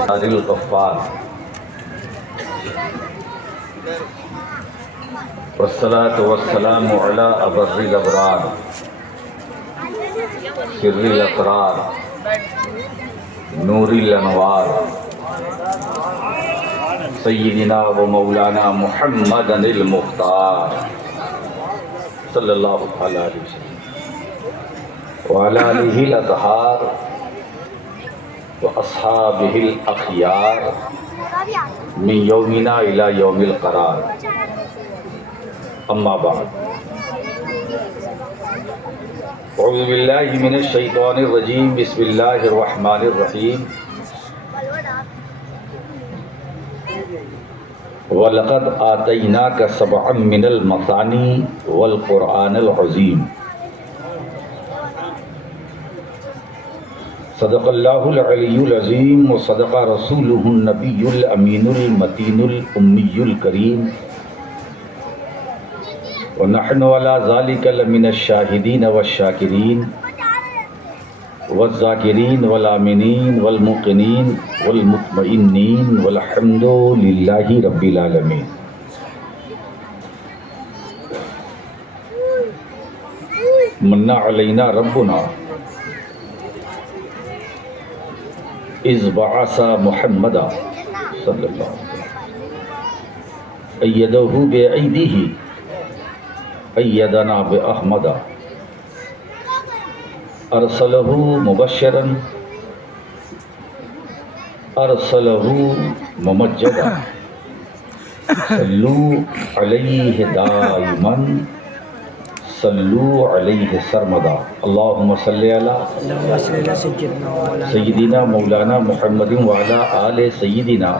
الغفار والصلاة والسلام على أبر الأبرار سر الأسرار نور الأنوار سيدنا ومولانا محمد المختار صلی اللہ علیہ وسلم وعلى آلہ الأطہار وأصحابہ الأخیار من یومنا إلى یوم القرار اما بعد اعوذ باللہ من الشیطان الرجیم بسم اللہ الرحمن الرحیم وَلَقَدْ آتَيْنَاكَ سَبْعًا مِّنَ الْمَثَانِي وَالْقُرْآنَ الْعَظِيمِ صدق اللہ العلی العظیم وصدق رسولہ النبی الامین المتین الامی الکریم ونحن على ذلك لمن الشاہدین والشاکرین والذاکرین والآمنین والموقنین والمطمئنین والحمد للہ رب العالمین. من علینا ربنا اذ بعث محمدا صلی اللہ علیہ وسلم ایدہ بأیدیہ ایدنا بأحمد ارسلہ مبشرا ارسلہ ممجدا صلو علیہ دائما صلو علیہ سرمدا اللہم صلی علی سیدنا مولانا محمد وعلی آل سیدنا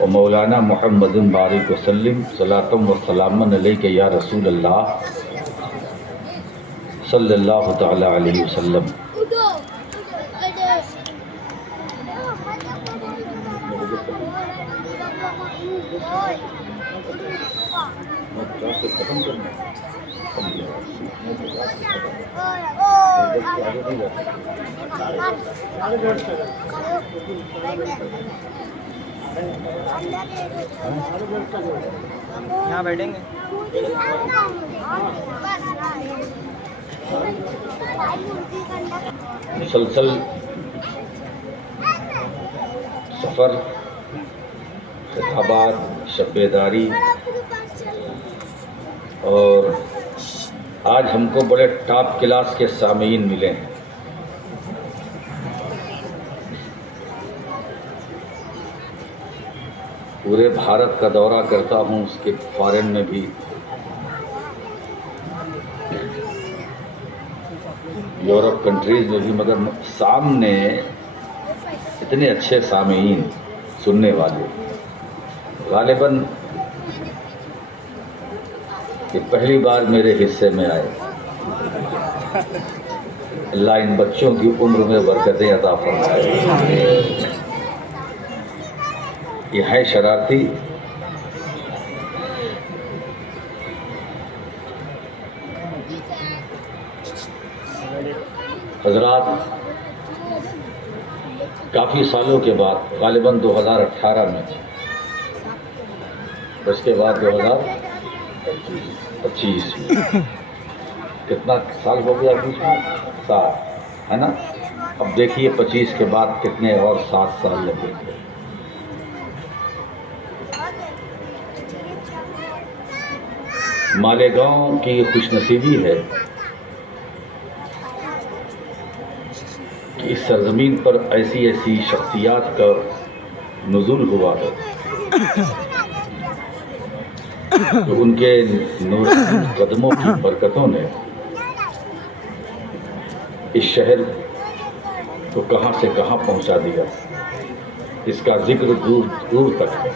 و مولانا محمد بارک وسلم صلاۃ و سلام علیک یا رسول اللہ صلی اللہ تعالی علیہ وسلم. یہاں بیٹھیں گے. مسلسل سفر، خطابات، شب بیداری، اور آج ہم کو بڑے ٹاپ کلاس کے سامعین ملے ہیں. پورے بھارت کا دورہ کرتا ہوں، اس کے فارن میں بھی، یورپ کنٹریز میں بھی، مگر سامنے اتنے اچھے سامعین، سننے والے، غالباً یہ پہلی بار میرے حصے میں آئے. اللہ ان بچوں کی عمر میں برکتیں عطا فرمائے. یہ ہے شرارتی، حضرات. کافی سالوں کے بعد، غالباً 2018 میں، اس کے بعد 2025 میں، کتنا سال ہو گیا ابھی؟ 7 ہے نا. اب دیکھیے 25 کے بعد کتنے اور 7 سال لگے گے. مالیگاؤں کی خوش نصیبی ہے کہ اس سرزمین پر ایسی ایسی شخصیات کا نزول ہوا ہے کہ ان کے نور قدموں کی برکتوں نے اس شہر کو کہاں سے کہاں پہنچا دیا. اس کا ذکر دور دور تک ہے.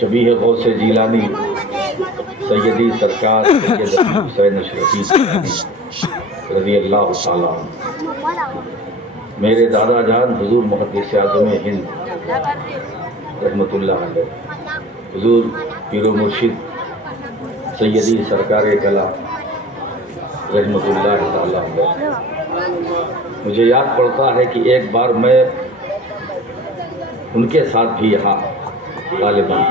شبیہ غوث جیلانی سیدی سرکار سید حسین اشرفی رضی اللہ تعالیٰ عنہ، میرے دادا جان حضور محدث اعظم ہند رحمۃ اللہ علیہ، حضور پیر و مرشد سیدی سرکار کلا رحمۃ اللہ تعالیٰ علیہ. مجھے یاد پڑتا ہے کہ ایک بار میں ان کے ساتھ بھی یہاں غالباً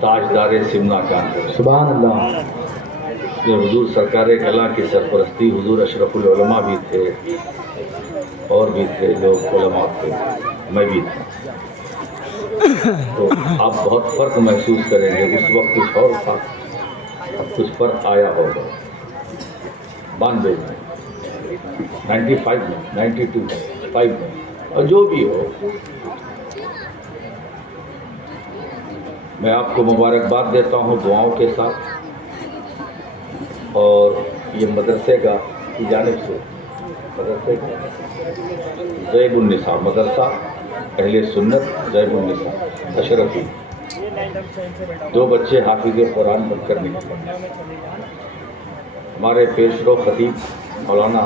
تاجدار سمنا کانپور سبحان اللہ. میں حضور سرکار کلاں کی سرپرستی، حضور اشرف العلماء بھی تھے اور بھی تھے لوگ، علماء تھے، میں بھی تھا. تو آپ بہت فرق محسوس کریں گے. اس وقت کچھ اور تھا، اب کچھ فرق آیا ہوگا. 92 میں، 95 میں، 92 میں، 5 میں، اور جو بھی ہو، میں آپ کو مبارکباد دیتا ہوں دعاؤں کے ساتھ. اور یہ مدرسے کا کی جانب سے مدرسے کا زیب النساء، مدرسہ اہل سنت زیب النساء اشرفی، 2 بچے حافظ قرآن بن کر نکلے. ہمارے پیشرو خطیب مولانا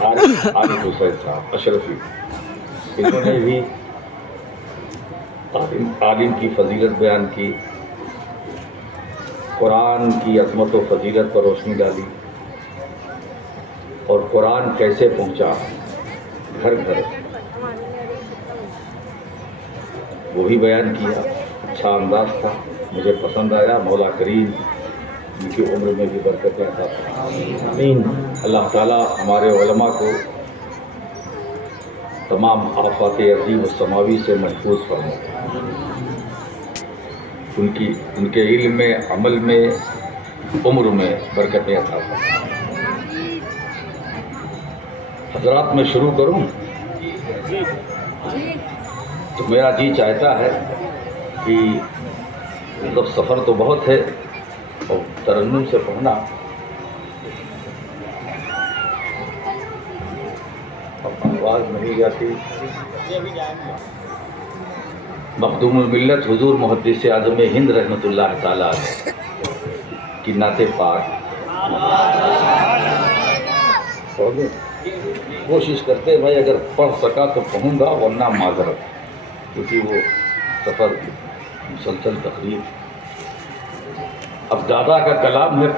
عارف حسین صاحب اشرفی، انہوں نے بھی تعلیم کی فضیلت بیان کی، قرآن کی عظمت و فضیلت پر روشنی ڈالی، اور قرآن کیسے پہنچا گھر گھر وہی بیان کیا. اچھا انداز تھا، مجھے پسند آیا. مولا کریم ان کی عمر میں بھی برکتیں عطا فرمائے. آمین. اللہ تعالیٰ ہمارے علماء کو تمام آفات ارضی و سماوی سے محفوظ فرمائے. ان کے علم میں، عمل میں، عمر میں برکتیں عطا فرمائے. حضرات میں شروع کروں تو میرا جی چاہتا ہے کہ مطلب سفر تو بہت ہے اور ترنم سے پڑھنا اب آواز نہیں جاتی. مخدوم الملت حضور محدث اعظم ہند رحمۃ اللہ تعالیٰ علیہ کی نعت پاک کوشش کرتے بھائی اگر پڑھ سکا تو پڑھوں گا، ورنہ معذرت، کیونکہ وہ سفر مسلسل تقریر. اب دادا کا کلام ہے،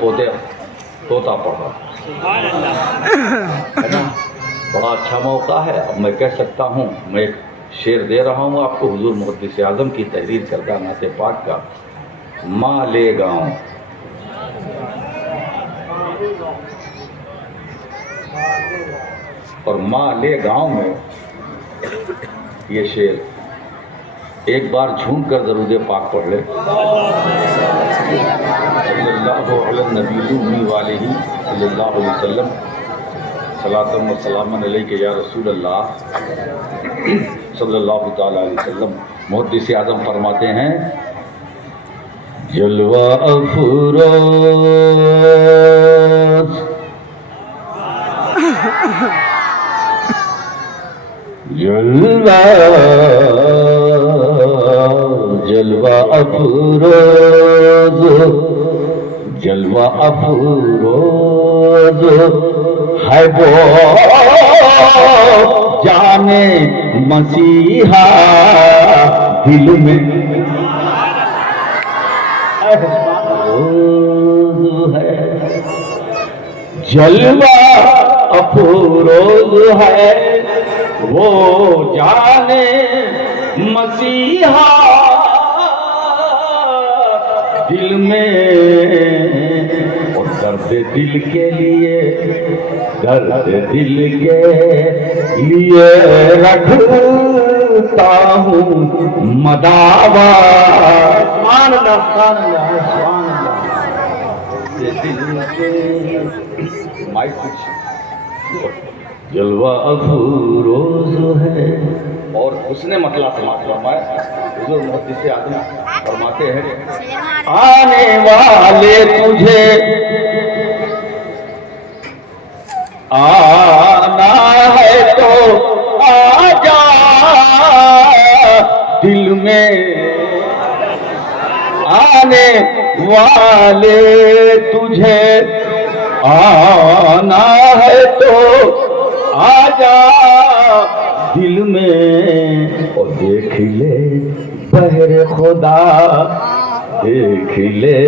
طوطا پڑھا ہے نا، بڑا اچھا موقع ہے. اب میں کہہ سکتا ہوں، میں ایک شعر دے رہا ہوں آپ کو حضور محدث اعظم کی تحریر کردہ نعت پاک کا. ماں لے گاؤں، اور ماں لے گاؤں میں یہ شعر ایک بار جھوم کر درود پاک پڑھ لے. صلی اللہ علیہ النبی الامی والہ صلی اللہ علیہ وسلم، صلاۃ و سلام علیک یا رسول اللہ صلی اللہ تعالی علیہ وسلم. محدث اعظم فرماتے ہیں، جلوہ افروز جلوہ افروز جلوہ افروز ہے وہ جانے مسیحا دل میں افروز ہے، جلوہ افروز ہے وہ جانے مسیحا دل میں. اور درد دل کے لیے، درد دل کے لیے رکھتا ہوں مداوا. سبحان اللہ، سبحان اللہ، سبحان اللہ. مائک جلوہ افروز ہے. اور اس نے مطلع سماعت فرمایا، حضور محدث اعظم فرماتے ہیں، آنے والے تجھے آنا ہے تو آ جا دل میں، آنے والے تجھے آنا ہے تو آ جا دل میں. اور دیکھ لے بہر خدا، دیکھ لے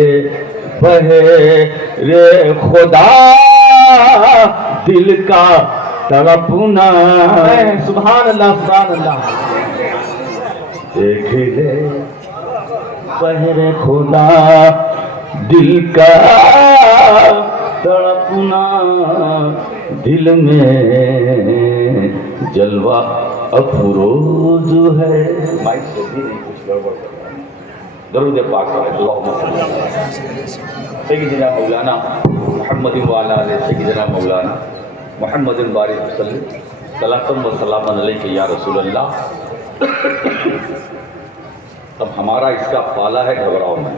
بہر خدا دل کا تڑپنا سبحان اللہ سبحان اللہ دیکھ لے بہر خدا دل کا تڑپنا دل میں جلوہ افروز ہے مائک سے بھی نہیں کچھ گڑبڑ کر رہا ہے درود پاک ہے اللہم صلی اللہ علیہ سیدنا مولانا محمد وعلی آلہ سیدنا مولانا محمد بارک وسلم صلاۃ و سلام علیک یا رسول اللہ اب ہمارا اس کا پالا ہے گھبراؤ میں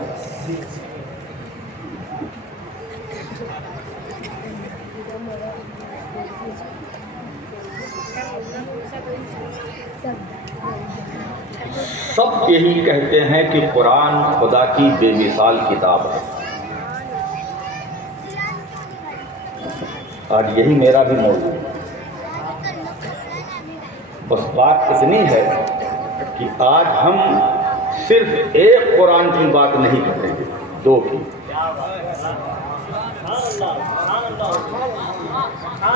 سب یہی کہتے ہیں کہ قرآن خدا کی بے مثال کتاب ہے آج یہی میرا بھی موضوع ہے بس بات اتنی ہے کہ آج ہم صرف ایک قرآن کی بات نہیں کریں گے دو کی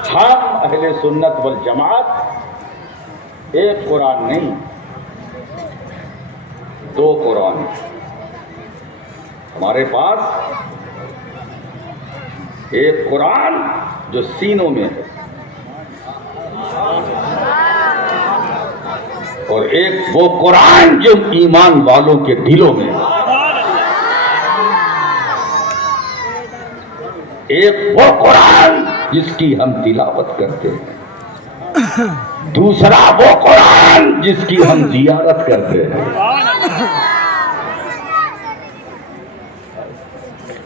ہم اہل سنت والجماعت ایک قرآن نہیں دو قرآن ہمارے پاس ایک قرآن جو سینوں میں ہے اور ایک وہ قرآن جو ایمان والوں کے دلوں میں ہے ایک وہ قرآن جس کی ہم تلاوت کرتے ہیں دوسرا وہ قرآن جس کی ہم زیارت کرتے ہیں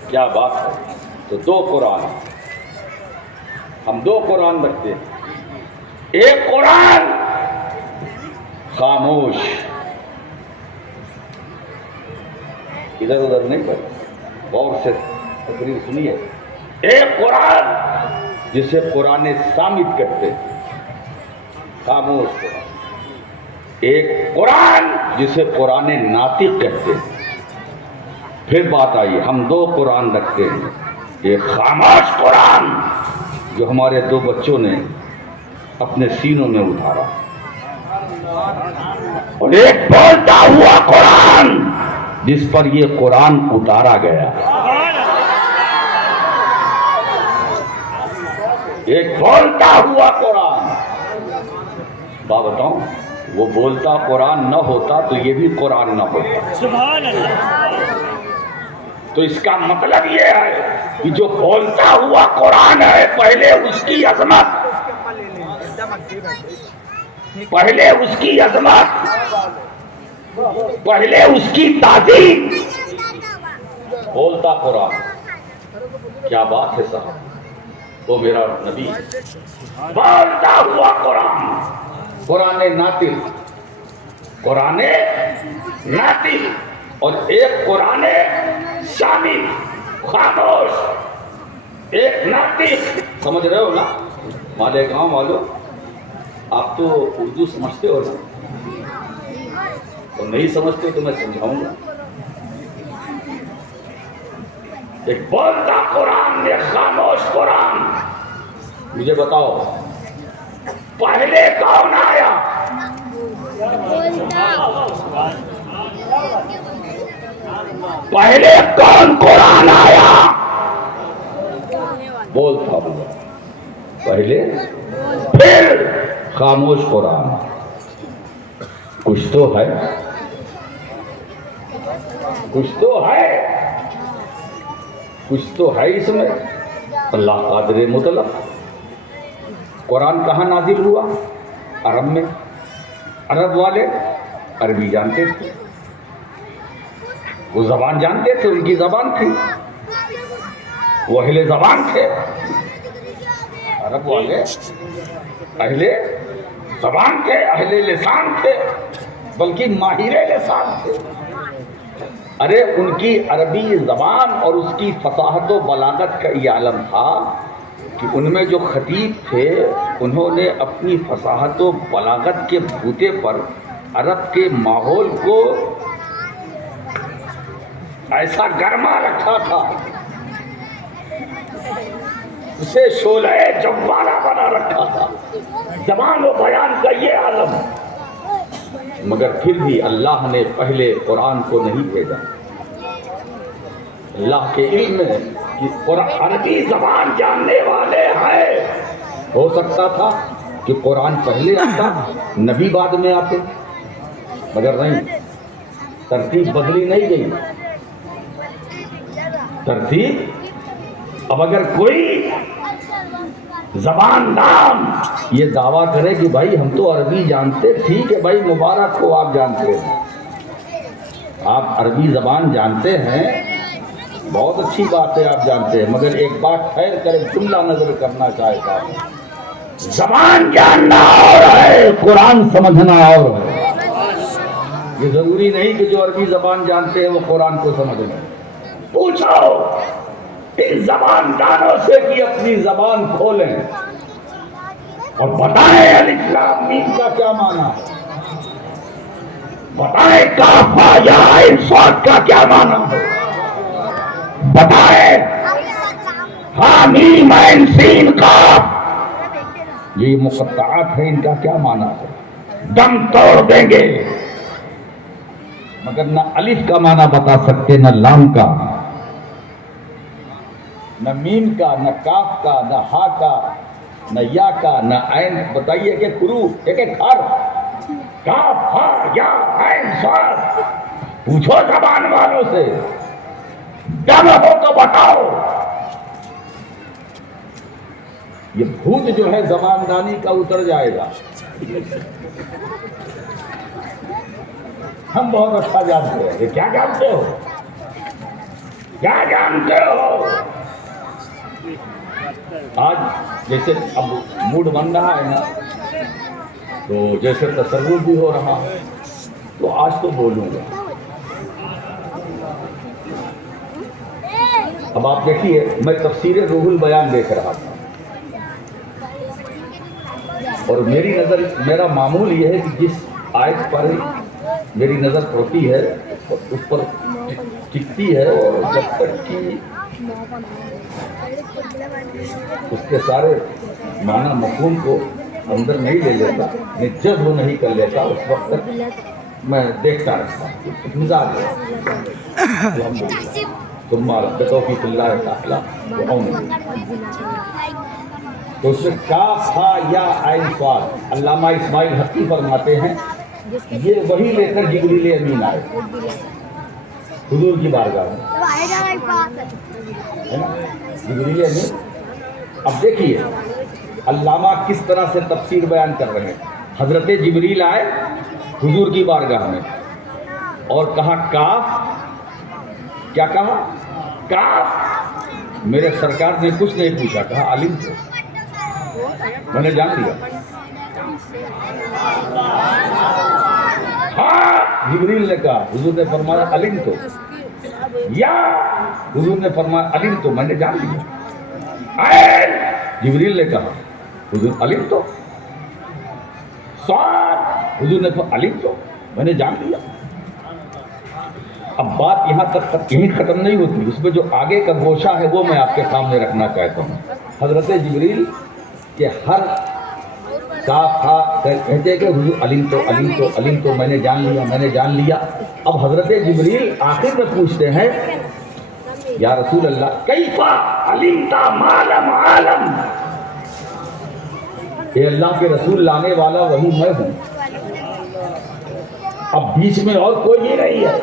کیا بات ہے تو دو قرآن ہم دو قرآن رکھتے ہیں ایک قرآن خاموش ادھر ادھر نہیں پر غور سے تقریر سنیے ایک قرآن جسے قرآن صامت کہتے ہیں خاموش قرآن ایک قرآن جسے قرآن ناطق کہتے ہیں پھر بات آئی ہم دو قرآن رکھتے ہیں ایک خاموش قرآن جو ہمارے دو بچوں نے اپنے سینوں میں اتارا اور ایک بولتا ہوا قرآن جس پر یہ قرآن اتارا گیا ایک بولتا ہوا قرآن بتاؤں وہ بولتا قرآن نہ ہوتا تو یہ بھی قرآن نہ ہوتا سبحان اللہ تو اس کا مطلب یہ ہے کہ جو بولتا ہوا قرآن ہے پہلے اس کی عظمت پہلے اس کی عظمت پہلے اس کی تعظیم بولتا قرآن کیا بات ہے صاحب وہ میرا نبی بولتا ہوا قرآن قرآن ناطق قرآن ناطق اور ایک قرآن صامت خاموش ایک ناطق سمجھ رہے ہو نا مالیگاؤں والوں آپ تو اردو سمجھتے ہو نا اور نہیں سمجھتے تو میں سمجھاؤں گا ایک بولتا قرآن ایک خاموش قرآن مجھے بتاؤ پہلے کون آیا پہلے کون قرآن آیا بولتا ہوا پہلے پھر خاموش قرآن کچھ تو ہے کچھ تو ہے اس میں اللہ قادر مطلق قرآن کہاں نازل ہوا عرب میں عرب والے عربی جانتے تھے وہ زبان جانتے تھے ان کی زبان تھی وہ اہل زبان تھے عرب والے اہل زبان تھے اہل لسان تھے بلکہ ماہر لسان تھے ارے ان کی عربی زبان اور اس کی فصاحت و بلاغت کا یہ عالم تھا کہ ان میں جو خطیب تھے انہوں نے اپنی فصاحت و بلاغت کے بھوتے پر عرب کے ماحول کو ایسا گرما رکھا تھا اسے شعلہ جوالا بنا رکھا تھا، زبان و بیان کا یہ عالم، مگر پھر بھی اللہ نے پہلے قرآن کو نہیں بھیجا۔ اللہ کے علم میں کہ عربی زبان جاننے والے ہیں، ہو سکتا تھا کہ قرآن پہلے آتا، نبی بعد میں آتے، مگر نہیں، ترتیب بدلی نہیں گئی، ترتیب۔ اب اگر کوئی زبان نام یہ دعویٰ کرے کہ بھائی ہم تو عربی جانتے، ٹھیک ہے بھائی، مبارک ہو، آپ جانتے ہیں، آپ عربی زبان جانتے ہیں، بہت اچھی بات ہے، آپ جانتے ہیں، مگر ایک بات ٹھہر کر جملہ نظر کرنا چاہتا ہوں، زبان جاننا اور ہے، قرآن سمجھنا اور ہے۔ یہ ضروری نہیں کہ جو عربی زبان جانتے ہیں وہ قرآن کو سمجھ لیں۔ پوچھو ان زبان دانوں سے کہ اپنی زبان کھولیں اور بتائیں الف لام میم کا کیا معنی ہے، بتائیں کاف ہا یا عین صاد کا کیا معنی ہے، بتائیں ہا میم عین سین قاف یہ مقطعات ہیں، ان کا کیا معنی ہے، دم توڑ دیں گے، مگر نہ الف کا معنی بتا سکتے، نہ لام کا، نہ میم کا، نہ کاف کا، نہ ہا کا، نہ یا کا، نہ عین۔ بتائیے کہ حروف ایک ایک حرف، کاف ہا یا عین صاد، پوچھو زبان والوں سے، دم ہو تو بتاؤ۔ یہ بھوت جو ہے زباندانی کا اتر جائے گا۔ ہم بہت اچھا جانتے ہیں، یہ کیا جانتے ہو، کیا جانتے ہو؟ آج جیسے اب موڈ بن رہا ہے نا، تو جیسے تصور بھی ہو رہا ہے، تو آج تو بولوں گا۔ اب آپ دیکھیے، میں تفسیر روح البیان دیکھ رہا تھا، اور میری نظر، میرا معمول یہ ہے کہ جس آیت پر میری نظر پڑتی ہے اس پر ٹکتی ہے، اور جب تک کہ اس کے سارے معنی مفہوم کو اندر نہیں لے لیتا، میں جذب نہیں کر لیتا، اس وقت تک میں دیکھتا رہتا ہوں، مزاج ہے۔ ثم بتوفیق اللہ تعالی وعون۔ تو اس میں کاف ہا یا عین صاد، علامہ اسماعیل حقی فرماتے ہیں یہ وہی لے کر جبریل امین آئے حضور کی بارگاہ میں، ہے نا، جبریل امین۔ اب دیکھیے علامہ کس طرح سے تفسیر بیان کر رہے ہیں۔ حضرت جبریل آئے حضور کی بارگاہ میں اور کہا کاف، کیا کہا، کاف۔ میرے سرکار نے کچھ نہیں پوچھا، کہا علم تو، میں نے جان لیا۔ ہاں جبریل نے کہا، حضور نے فرمایا علم تو، یا حضور نے فرمایا علم تو، میں نے جان لیا۔ عین جبریل نے کہا، حضور علم تو، صاد حضور نے فرمایا علم تو، میں نے جان لیا۔ اب بات یہاں تک یہیں ختم نہیں ہوتی، اس میں جو آگے کا گوشہ ہے وہ میں آپ کے سامنے رکھنا چاہتا ہوں۔ حضرت جبریل کے ہر کاف ہا کہتے ہیں کہ حضور علم تو، علم تو، علم تو، میں نے جان لیا، میں نے جان لیا۔ اب حضرت جبریل آخر میں پوچھتے ہیں یا رسول اللہ کیف علمت ما لم اعلم، اے اللہ کے رسول، لانے والا وہی میں ہوں، اب بیچ میں اور کوئی ہی نہیں ہے،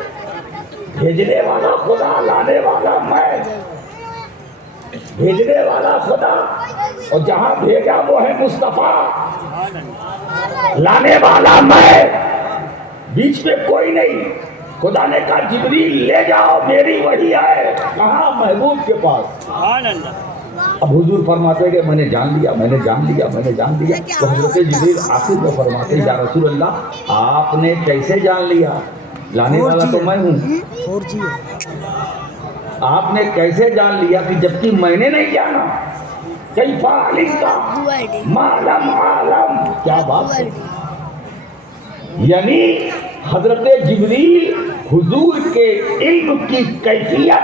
بھیجنے والا خدا، لانے والا میں، بھیجنے والا خدا، اور جہاں بھیجا وہ ہے مصطفیٰ، لانے والا میں، بیچ میں کوئی نہیں۔ خدا نے کہا جبریل لے جاؤ، میری وحی ہے، کہاں، محبوب کے پاس۔ اب حضور فرماتے کہ میں نے جان لیا، میں نے جان لیا، میں نے جان لیا۔ تو حضرت جبریل آخر میں فرماتے یا رسول اللہ آپ نے کیسے جان لیا، لانے والا تو میں ہوں، آپ نے کیسے جان لیا کہ جبکہ میں نے نہیں جانا؟ کیف علمت ما لم اعلم، کیا بات ہے، یعنی حضرت جبریل حضور کے علم کی کیفیت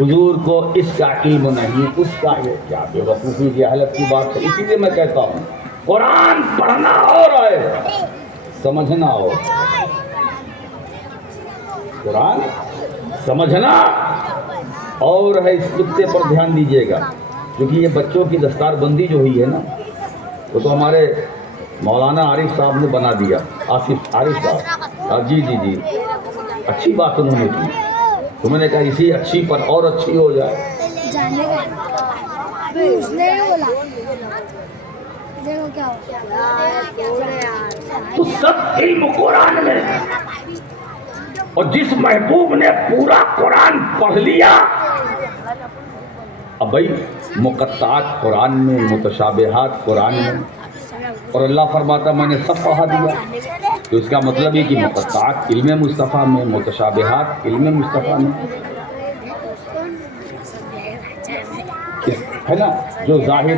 حضور کو اس کا علم نہیں، اس کا یہ کیا بے وقوفی کی حالت کی بات ہے. اسی لیے میں کہتا ہوں قرآن پڑھنا اور ہے سمجھنا اور. قرآن سمجھنا اور ہے. اس نقطے پر دھیان دیجیے گا کیونکہ یہ بچوں کی دستار بندی جو ہوئی ہے نا وہ تو ہمارے مولانا عارف صاحب نے بنا دیا. آصف عارف صاحب جی جی جی اچھی بات انہوں نے کی. تو میں نے کہا اسی اچھی پر اور اچھی ہو جائے. تو سب علم قرآن میں. اور جس محبوب نے پورا قرآن پڑھ لیا، اب بھائی مقطعات قرآن میں، متشابہات قرآن میں، اور اللہ فرماتا میں نے سب پڑھا دیا. تو اس کا مطلب یہ کہ مقطعات علم مصطفیٰ میں، متشابہات علم مصطفیٰ میں ہے نا. جو ظاہر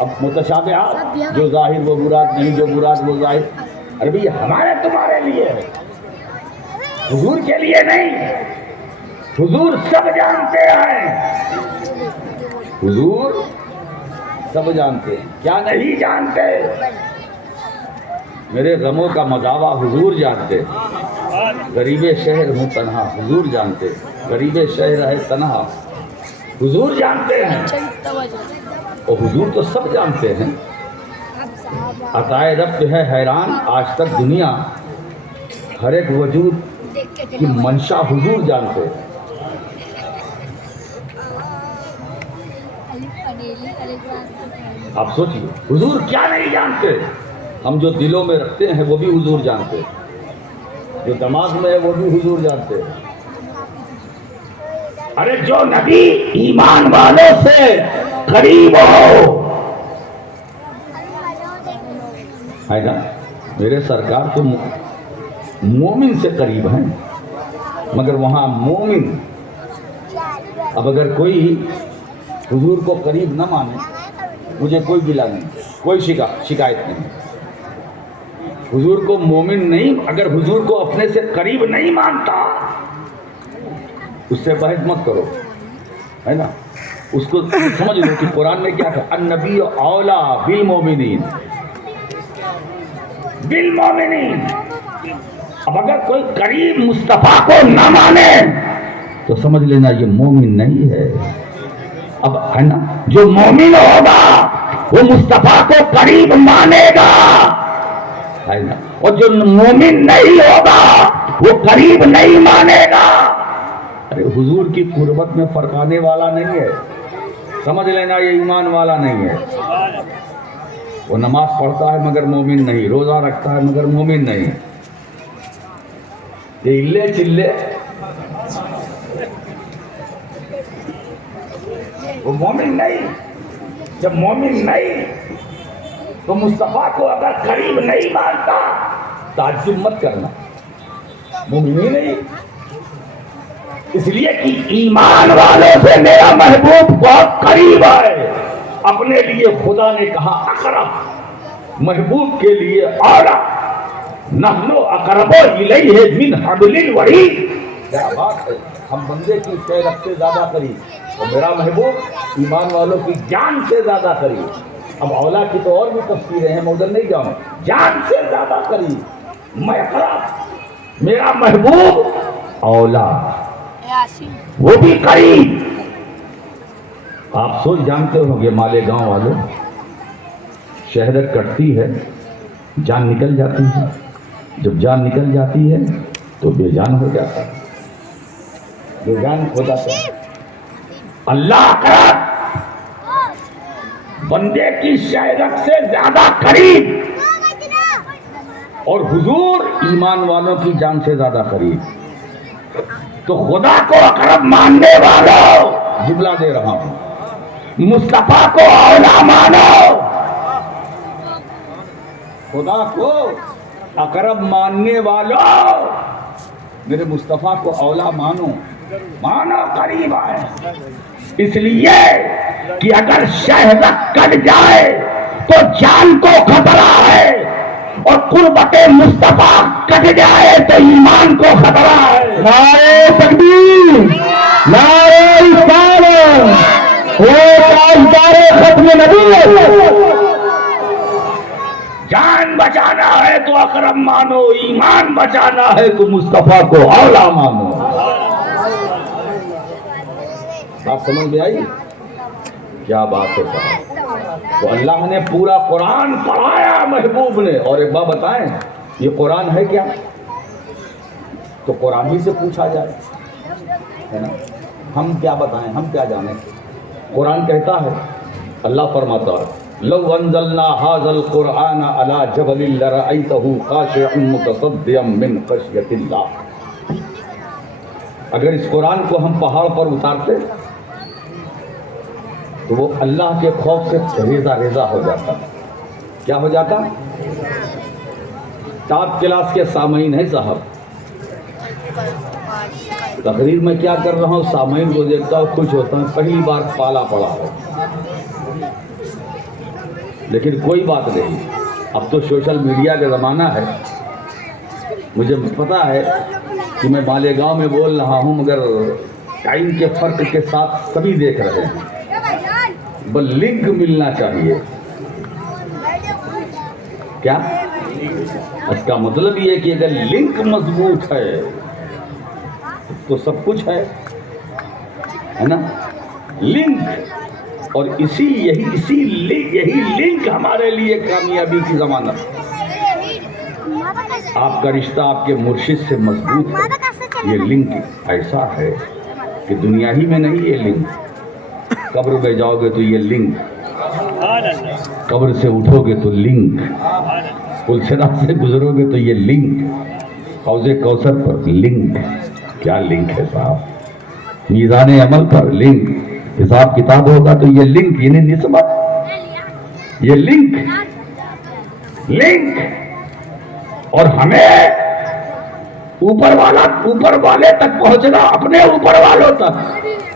اب متشابہات جو ظاہر وہ مراد نہیں، جو مراد وہ ظاہر. ارے بھئی ہمارے تمہارے لیے ہے، حضور کے لیے نہیں. حضور سب جانتے ہیں، حضور سب جانتے ہیں. کیا نہیں جانتے؟ میرے غموں کا مداوا حضور جانتے. غریب شہر ہوں تنہا حضور جانتے. غریب شہر ہے تنہا حضور جانتے ہیں. اور حضور تو سب جانتے ہیں. عطائے رب ہے حیران آج تک دنیا، ہر ایک وجود کی منشا حضور جانتے. آپ سوچیے حضور کیا نہیں جانتے. ہم جو دلوں میں رکھتے ہیں وہ بھی حضور جانتے، جو دماغ میں ہے وہ بھی حضور جانتے. ارے جو نبی ایمان والوں سے قریب ہو ہے نا. میرے سرکار تو مومن سے قریب ہیں، مگر وہاں مومن. اب اگر کوئی حضور کو قریب نہ مانے مجھے کوئی گلہ نہیں، کوئی شکایت نہیں. حضور کو مومن نہیں، اگر حضور کو اپنے سے قریب نہیں مانتا اس سے بحث مت کرو ہے نا. اس کو سمجھ لو کہ قرآن میں کیا کہا، النبی اولا بالمومنین بالمومنین. اب اگر کوئی قریب مصطفیٰ کو نہ مانے تو سمجھ لینا یہ مومن نہیں ہے. اب ہے نا جو مومن ہوگا وہ مصطفیٰ کو قریب مانے گا ہے نا، اور جو مومن نہیں ہوگا وہ قریب نہیں مانے گا. ارے حضور کی قربت میں فرق آنے والا نہیں ہے. سمجھ لینا یہ ایمان والا نہیں ہے. وہ نماز پڑھتا ہے مگر مومن نہیں، روزہ رکھتا ہے مگر مومن نہیں. یہ ہلے چلے وہ مومن نہیں. جب مومن نہیں تو مصطفیٰ کو اگر قریب نہیں مانتا تعجب مت کرنا، مومن ہی نہیں. اس لیے کہ ایمان والوں سے میرا محبوب بہت قریب ہے. اپنے لیے خدا نے کہا اقرب، محبوب کے لیے اولا. نحن اقرب الیہ من حبل الورید. کیا بات ہے، ہم بندے کی شہرت سے زیادہ قریب اور میرا محبوب ایمان والوں کی جان سے زیادہ قریب. اب اولا کی تو اور بھی تفسیریں ہیں، میں ادھر نہیں جاؤں. جان سے زیادہ قریب، میں اقرب، میرا محبوب اولا وہ بھی قریب. آپ سوچ جانتے ہوں گے مالیگاؤں والوں، شہرت کٹتی ہے جان نکل جاتی ہے. جب جان نکل جاتی ہے تو بے جان ہو جاتا ہے، بے جان ہو جاتا ہے. اللہ اقرب، بندے کی شہرت سے زیادہ قریب، اور حضور ایمان والوں کی جان سے زیادہ قریب. تو خدا کو اقرب ماننے والوں، جملہ دے رہا ہوں، مصطفیٰ کو اولا مانو. خدا کو اقرب ماننے والوں میرے مصطفیٰ کو اولا مانو، مانو قریب ہے. اس لیے کہ اگر شہرت کٹ جائے تو جان کو خطرہ ہے، اور قربت مصطفیٰ کٹ جائے تو ایمان کو خطرہ ہے. نعرہ تکبیر. نعرہ رسالت وہ تاجدار ختم نبوت. جان بچانا ہے تو اکرم مانو، ایمان بچانا ہے تو مصطفیٰ کو اولا مانو. بات سمجھ میں آئی؟ کیا بات ہے صاحب. تو اللہ نے پورا قرآن پڑھایا محبوب نے. اور ایک بات بتائیں، یہ قرآن ہے کیا؟ تو قرآن ہی سے پوچھا جائے، ہے نا. ہم کیا بتائیں، ہم کیا جانیں. قرآن کہتا ہے، اللہ فرماتا ہے لو انزلنا هذا القرآن على جبل لرأيته خاشعا متصدعا من خشية الله. اگر اس قرآن کو ہم پہاڑ پر اتارتے تو وہ اللہ کے خوف سے ریزہ ریزہ ہو جاتا. کیا ہو جاتا؟ ٹاپ کلاس کے سامعین ہیں صاحب. تقریر میں کیا کر رہا ہوں، سامعین کو دیکھتا ہوں خوش ہوتا ہوں، پہلی بار پالا پڑا ہو. لیکن کوئی بات نہیں، اب تو سوشل میڈیا کا زمانہ ہے. مجھے پتا ہے کہ میں مالیگاؤں میں بول رہا ہوں، مگر ٹائم کے فرق کے ساتھ سبھی دیکھ رہے ہیں. بس لنک ملنا چاہیے. کیا اس کا مطلب یہ کہ اگر لنک مضبوط ہے تو سب کچھ ہے نا. لنک، اور یہی لنک ہمارے لیے کامیابی کی ضمانت. آپ کا رشتہ آپ کے مرشد سے مضبوط ہے. یہ لنک ایسا ہے کہ دنیا ہی میں نہیں. یہ لنک قبر میں جاؤ گے تو یہ لنک، قبر سے اٹھو گے تو لنک، پلسرات سے گزرو گے تو یہ لنک، حوض کوثر پر لنک. کیا لنک ہے صاحب. میزان عمل پر لنک، حساب کتاب ہوگا تو یہ لنک، یعنی نسبت. یہ لنک اور ہمیں اوپر والے تک پہنچنا، اپنے اوپر والوں تک،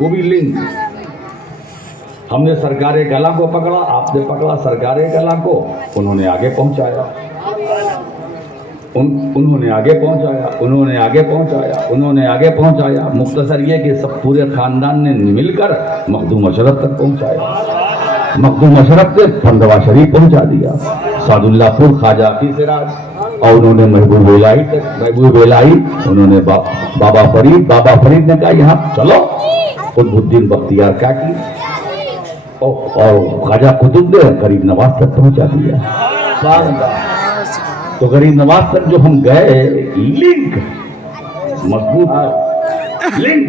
وہ بھی لنک. ہم نے سرکار کلاں کو پکڑا، آپ نے پکڑا سرکار کلاں کو، انہوں نے آگے پہنچایا، انہوں نے آگے پہنچایا، انہوں نے آگے پہنچایا، انہوں نے آگے پہنچایا. مختصر یہ کہ سب پورے خاندان نے مل کر مخدوم اشرف تک پہنچایا. مخدوم اشرف سے پھندوا شریف پہنچا دیا، سعد اللہ پور خواجہ حفیظ سراج، اور انہوں نے محبوب الہی تک. محبوب الہی انہوں نے بابا فرید نے کہا یہاں چلو. قطب الدین بختیار کیا کی، اور خواجہ قطب نے غریب نواز تک پہنچا دیا. تو غریب نواز تک جو ہم گئے، لنک مضبوط ہے. لنک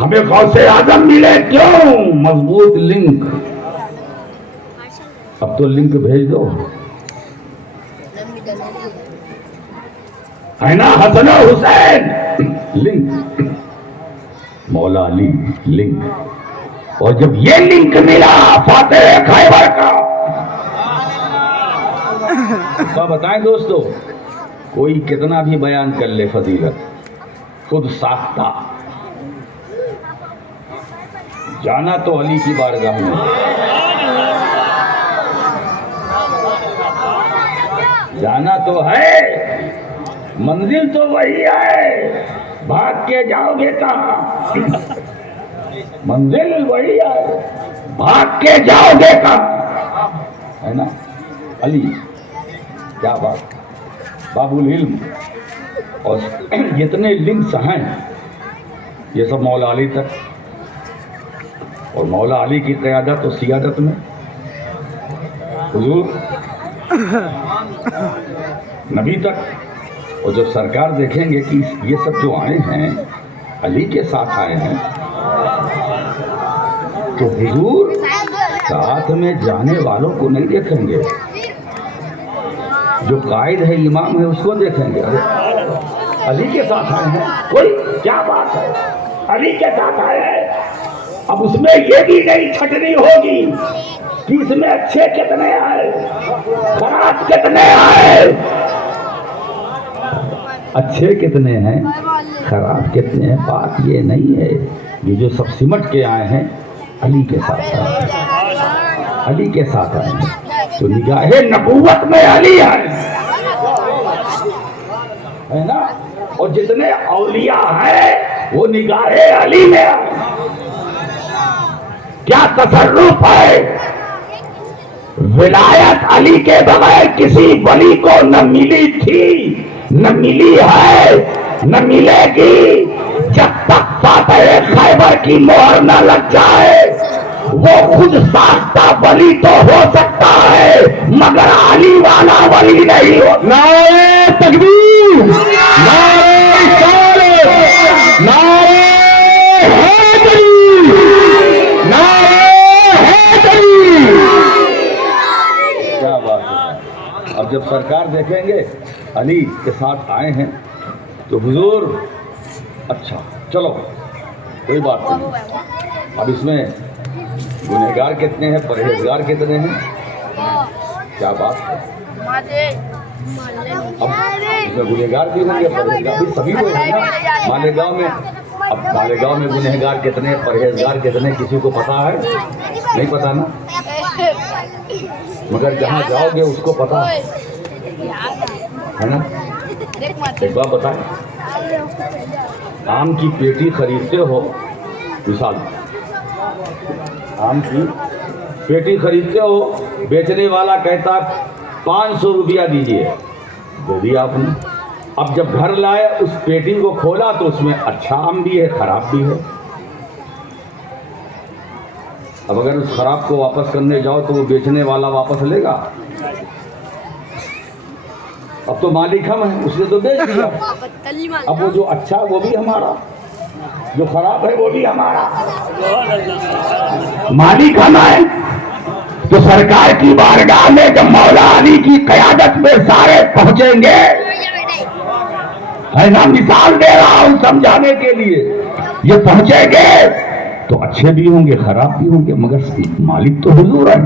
ہمیں غوث اعظم ملے کیوں؟ مضبوط لنک. اب تو لنک بھیج دو، ہے نا. حسن و حسین لنک، مولا علی لنک. اور جب یہ لنک ملا فاتح خیبر کا، کیا بتائیں دوستو، کوئی کتنا بھی بیان کر لے فضیلت، خود ساختہ. جانا تو علی کی بارگاہ میں، جانا تو ہے، منزل تو وہی ہے. بھاگ کے جاؤ گے کہاں؟ منزل وہی ہے، بھاگ کے جاؤ گے کہاں، ہے نا. علی کیا بات، باب العلم. اور جتنے لنکس ہیں یہ سب مولا علی تک، اور مولا علی کی قیادت و سیادت میں حضور نبی تک. اور جب سرکار دیکھیں گے کہ یہ سب جو آئے ہیں علی کے ساتھ آئے ہیں، تو حضور ساتھ میں جانے والوں کو نہیں دیکھیں گے، جو قائد ہے امام ہے اس کو دیکھیں گے. علی کے ساتھ آئے ہیں، کوئی کیا بات ہے، علی کے ساتھ آئے ہیں. اب اس میں یہ بھی نہیں چھٹنی ہوگی کہ اس میں اچھے کتنے آئے، خراب کتنے آئے. اچھے کتنے ہیں، خراب کتنے ہیں، بات یہ نہیں ہے. یہ جو سب سمٹ کے آئے ہیں علی کے ساتھ آئے ہیں، علی کے ساتھ آئے ہیں. تو نگاہ نبوت میں علی ہے نا. اور جتنے اولیاء ہیں وہ نگاہ علی میں کیا تصرف ہے. ولایت علی کے بغیر کسی ولی کو نہ ملی تھی، نہ ملی ہے، نہ ملے گی. جب تک فاتح خیبر کی مہر نہ لگ جائے وہ خود ساختہ ولی تو ہو سکتا ہے مگر علی والا ولی نہیں ہو. نعرہ تکبیر، نعرہ رسالت، نعرہ حیدری، نعرہ حیدری. کیا بات ہے. اب جب سرکار دیکھیں گے علی کے ساتھ آئے ہیں تو حضور اچھا چلو کوئی بات نہیں. اب اس میں گنہگار کتنے ہیں، پرہیزگار کتنے ہیں. کیا بات ہے. اب اس میں گنہگار بھی ہوں گے، پرہیزگار بھی سبھی لوگ ہیں نا. مالیگاؤں میں اب مالیگاؤں میں گنہگار کتنے، پرہیزگار کتنے کسی کو پتا ہے؟ نہیں پتا نا. مگر جہاں جاؤ گے اس کو پتا ہے نا. ایک بات بتائیں، آم کی پیٹی خریدتے ہو، مثال آم کی پیٹی خریدتے ہو، بیچنے والا کہتا 500 روپیہ دیجیے، دے دیا آپ نے. اب جب گھر لائے اس پیٹی کو کھولا تو اس میں اچھا آم بھی ہے، خراب بھی ہے. اب اگر اس خراب کو واپس کرنے جاؤ تو وہ بیچنے والا واپس لے گا؟ اب تو مالک ہم ہیں، اس نے تو بیچ دیا. اب وہ جو اچھا وہ بھی ہمارا، جو خراب ہے وہ بھی ہمارا. مالک ہم ہیں. تو سرکار کی بارگاہ میں جب مولا علی کی قیادت میں سارے پہنچیں گے، ہے نا، مثال دے رہا ہوں سمجھانے کے لیے، یہ پہنچیں گے تو اچھے بھی ہوں گے، خراب بھی ہوں گے، مگر مالک تو حضور ہے.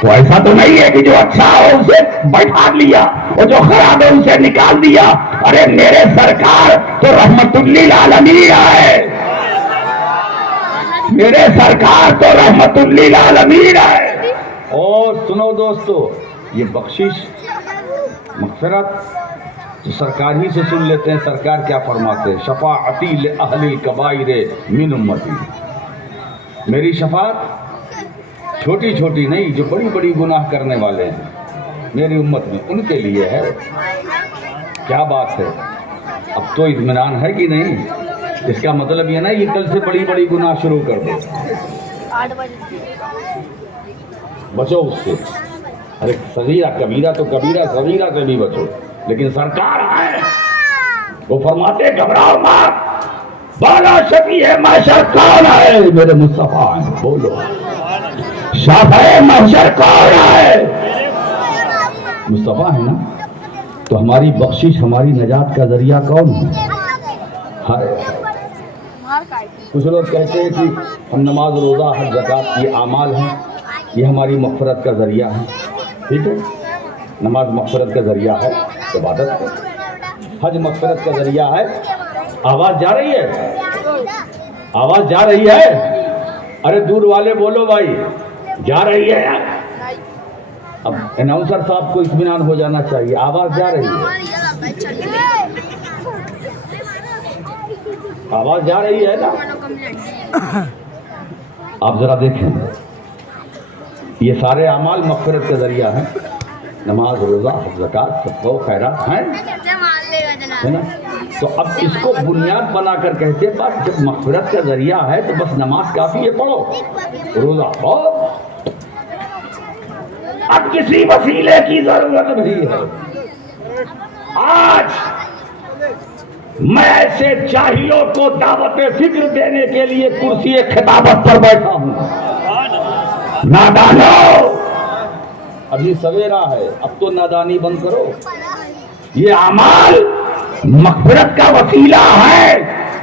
تو ایسا تو نہیں ہے کہ جو اچھا ہو اسے بیٹھا لیا اور جو خراب ہے اسے نکال دیا. ارے میرے سرکار تو رحمت للعالمین ہے، میرے سرکار تو رحمت للعالمین ہے. اور سنو دوستو، یہ بخشش مغفرت تو سرکار ہی سے سن لیتے ہیں. سرکار کیا فرماتے ہیں؟ شفاعتی لأہل الکبائر من امتی. میری شفاعت چھوٹی چھوٹی نہیں، جو بڑی بڑی گناہ کرنے والے ہیں میری امت میں، ان کے لیے ہے. کیا بات ہے. اب تو اطمینان ہے کہ نہیں؟ اس کا مطلب یہ نا یہ کل سے بڑی بڑی گناہ شروع کر دو، بچو اس سے. ارے صغیرہ کبیرہ تو کبیرہ صغیرہ سے بھی بچو. لیکن سرکار آئے وہ فرماتے گھبراؤ مت، بالا شفیع محشر کون ہے؟ میرے مصطفیٰ ہیں. بولو شافع محشر کون ہے؟ مصطفیٰ ہے نا. تو ہماری بخشش، ہماری نجات کا ذریعہ کون ہے؟ کچھ لوگ کہتے ہیں کہ ہم نماز، روزہ، حج، زکوٰۃ یہ اعمال ہیں، یہ ہماری مغفرت کا ذریعہ ہے. ٹھیک ہے، نماز مغفرت کا ذریعہ ہے، عبادت ہے. حج مغفرت کا ذریعہ ہے. آواز جا رہی ہے؟ آواز جا رہی ہے؟ ارے دور والے بولو بھائی، جا رہی ہے یار. اب اناؤنسر صاحب کو اطمینان ہو جانا چاہیے. آواز جا رہی ہے؟ آواز جا رہی ہے نا؟ آپ ذرا دیکھیں، یہ سارے اعمال مغفرت کا ذریعہ ہیں. نماز، روزہ، زکوٰۃ، صدقہ و خیرات ہیں نا. تو اب اس کو بنیاد بنا کر کہتے ہیں بس جب مغفرت کا ذریعہ ہے تو بس نماز کافی ہے، پڑھو، روزہ پڑھو، اب کسی وسیلے کی ضرورت نہیں ہے. آج میں ایسے جاہلوں کو دعوت فکر دینے کے لیے کرسی خطابت پر بیٹھا ہوں. نادانو، ابھی سویرا ہے، اب تو نادانی بند کرو. یہ اعمال مغفرت کا وسیلہ ہے.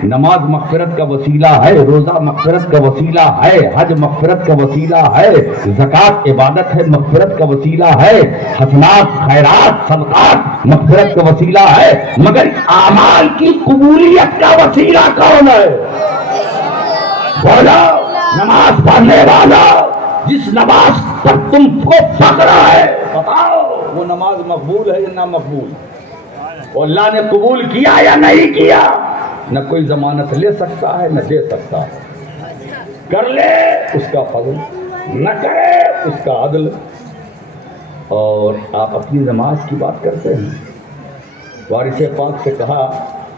نماز مغفرت کا وسیلہ ہے، روزہ مغفرت کا وسیلہ ہے، حج مغفرت کا وسیلہ ہے، زکوٰۃ عبادت ہے، مغفرت کا وسیلہ ہے، حسنات، خیرات، صدقات مغفرت کا وسیلہ ہے. مگر اعمال کی قبولیت کا وسیلہ کون ہے؟ بولو. نماز پڑھنے والا، جس نماز پر تم کو فخر ہے، بتاؤ وہ نماز مقبول ہے یا نہ مقبول؟ اور اللہ نے قبول کیا یا نہیں کیا؟ نہ کوئی ضمانت لے سکتا ہے نہ دے سکتا ہے. کر لے اس کا فضل، نہ کرے اس کا عدل. اور آپ اپنی نماز کی بات کرتے ہیں. وارث پاک سے کہا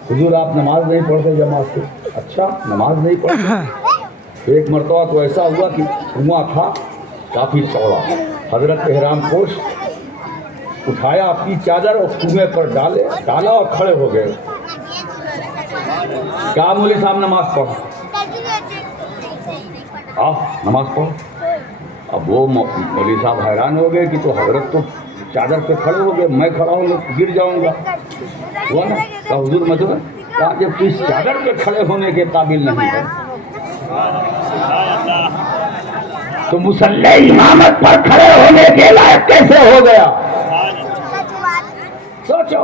حضور آپ نماز نہیں پڑھتے جماعت سے. اچھا نماز نہیں پڑھتے؟ ایک مرتبہ کو ایسا ہوا کہ کنواں تھا کافی چوڑا. حضرت احرام پوش اٹھایا اپنی چادر اور کنویں پر ڈالا اور کھڑے ہو گئے. کہا مولوی صاحب نماز پڑھو. نماز پڑھو. اب وہ مولوی صاحب حیران ہو گئے کہ تو حضرت تو چادر پہ کھڑے ہو گئے، میں کھڑا ہوں گر جاؤں گا. وہ نا کہا حضور مطلب کہا جب تو اس چادر پہ کھڑے ہونے کے قابل نہیں ہے تو مصلی امامت پر کھڑے ہونے کے لائق کیسے ہو گیا؟ سوچو.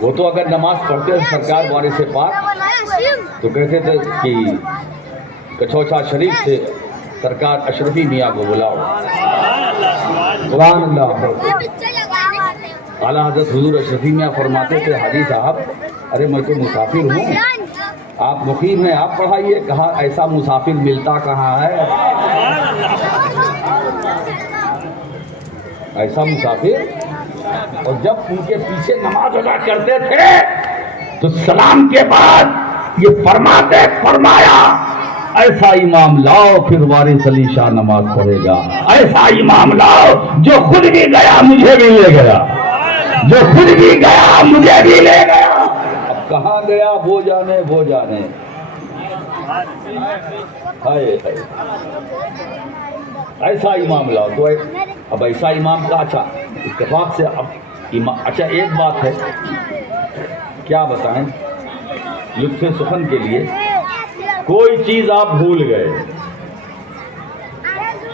وہ تو اگر نماز پڑھتے سرکار وارث پاک تو کہتے تھے کہ کچھوچا شریف سے سرکار اشرفی میاں کو بلاؤ. سبحان اللہ. اعلیٰ حضرت حضور اشرفی میاں فرماتے تھے حاجی صاحب ارے میں تو مسافر ہوں، آپ مقیم ہیں آپ پڑھائیے. کہا ایسا مسافر ملتا کہاں ہے؟ ایسا مسافر. اور جب ان کے پیچھے نماز ادا کرتے تھے تو سلام کے بعد یہ فرمایا ایسا امام لاؤ پھر وارث علی شاہ نماز پڑھے گا. ایسا امام لاؤ جو خود بھی گیا مجھے بھی لے گیا، جو خود بھی گیا مجھے بھی لے گیا. اب کہاں گیا وہ جانے وہ جانے. ایسا امام لاؤ. تو اب ایسا امام کا اچھا اتفاق سے اب اچھا ایک بات ہے کیا بتائیں لطف سخن کے لیے، کوئی چیز آپ بھول گئے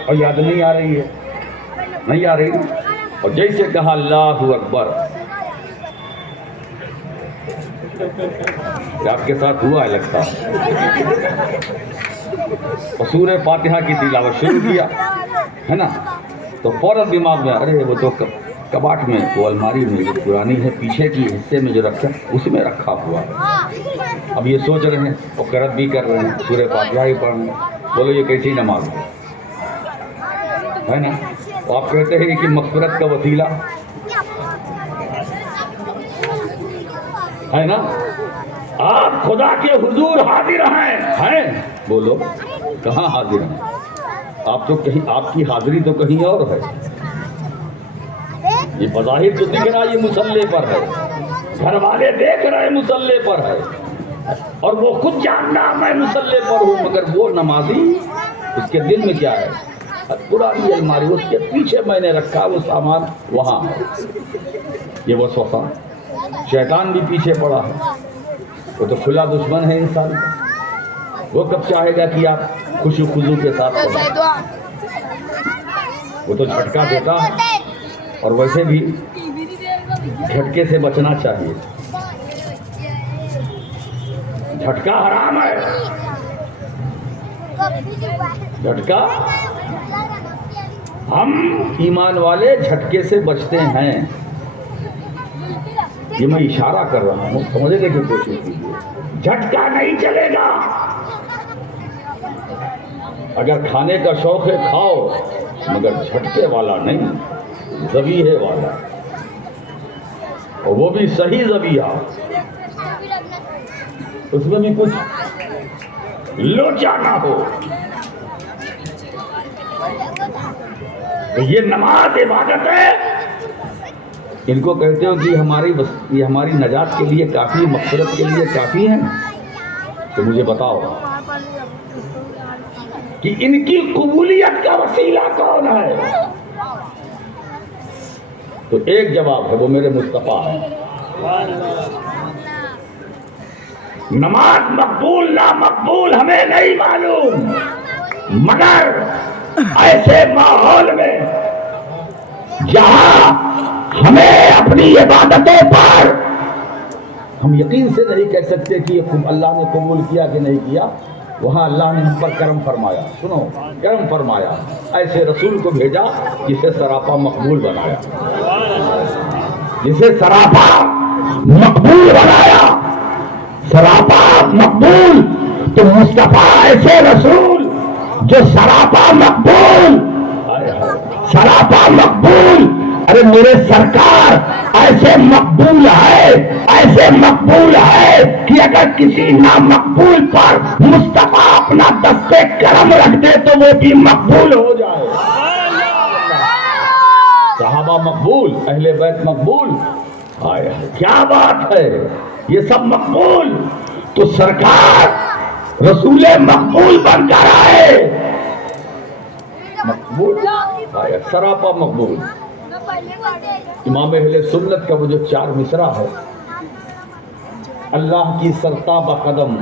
اور یاد نہیں آ رہی ہے، نہیں آ رہی، اور جیسے کہا اللہ اکبر آپ کے ساتھ ہوا ہے لگتا اور سورہ فاتحہ کی تلاوت شروع کیا ہے نا تو فوراً دماغ میں ارے وہ تو کباٹ میں وہ الماری میں جو پرانی ہے پیچھے کی حصے میں جو رکھا اس میں رکھا ہوا ہے. اب یہ سوچ رہے ہیں اور قرأت بھی کر رہے ہیں سورہ فاتحہ ہی پڑھ رہے ہیں. بولو یہ کیسی نماز ہے نا. آپ کہتے ہیں کہ مغفرت کا وسیلہ ہے نا. آپ خدا کے حضور حاضر ہیں. بولو کہاں حاضر ہیں آپ؟ تو کہیں آپ کی حاضری تو کہیں اور ہے. یہ بظاہر تو دکھ رہا یہ مصلی پر ہے، گھر والے دیکھ رہے مصلی پر ہے اور وہ خود جاننا میں مصلی پر ہوں، مگر وہ نمازی اس کے دل میں کیا ہے؟ پرانی الماری اس کے پیچھے میں نے رکھا وہ سامان وہاں ہے. یہ وہ وسوسہ شیطان بھی پیچھے پڑا ہے. وہ تو کھلا دشمن ہے انسان کا. وہ کب چاہے گا کہ آپ خوشی خضو کے ساتھ پڑھیں؟ وہ تو جھٹکا دیتا ہے اور ویسے بھی جھٹکے سے بچنا چاہیے. جھٹکا حرام ہے. جھٹکا ہم ایمان والے جھٹکے سے بچتے ہیں. یہ میں اشارہ کر رہا ہوں سمجھنے کی کوشش کیجیے. جھٹکا نہیں چلے گا. اگر کھانے کا شوق ہے کھاؤ مگر جھٹکے والا نہیں، ذبیحے والا، اور وہ بھی صحیح ذبیحہ، اس میں بھی کچھ لوچا نہ ہو. تو یہ نماز عبادت ہے. ان کو کہتے ہو کہ یہ ہماری نجات کے لیے کافی، مغفرت کے لیے کافی ہیں. تو مجھے بتاؤ کہ ان کی قبولیت کا وسیلہ کون ہے؟ تو ایک جواب ہے وہ میرے مصطفیٰ ہے. نماز مقبول نہ مقبول ہمیں نہیں معلوم، مگر ایسے ماحول میں جہاں ہمیں اپنی عبادتوں پر ہم یقین سے نہیں کہہ سکتے کہ یہ اللہ نے قبول کیا کہ نہیں کیا، وہاں اللہ نے ہم پر کرم فرمایا. سنو کرم فرمایا، ایسے رسول کو بھیجا جسے سراپا مقبول بنایا، جسے سراپا مقبول بنایا، سراپا مقبول. تو مصطفیٰ ایسے رسول جو سراپا مقبول، سراپا مقبول. ارے میرے سرکار ایسے مقبول ہے، ایسے مقبول ہے کہ اگر کسی نامقبول پر مصطفیٰ اپنا دستے کرم رکھ دے تو وہ بھی مقبول ہو جائے. صحابہ مقبول، اہل بیت مقبول. آئے کیا بات ہے، یہ سب مقبول. تو سرکار رسول مقبول بن کر آئے. مقبول آیا، سراپا مقبول. امام اہل سنت کا وہ جو 4 مصرع ہے، اللہ کی سرتابہ قدم،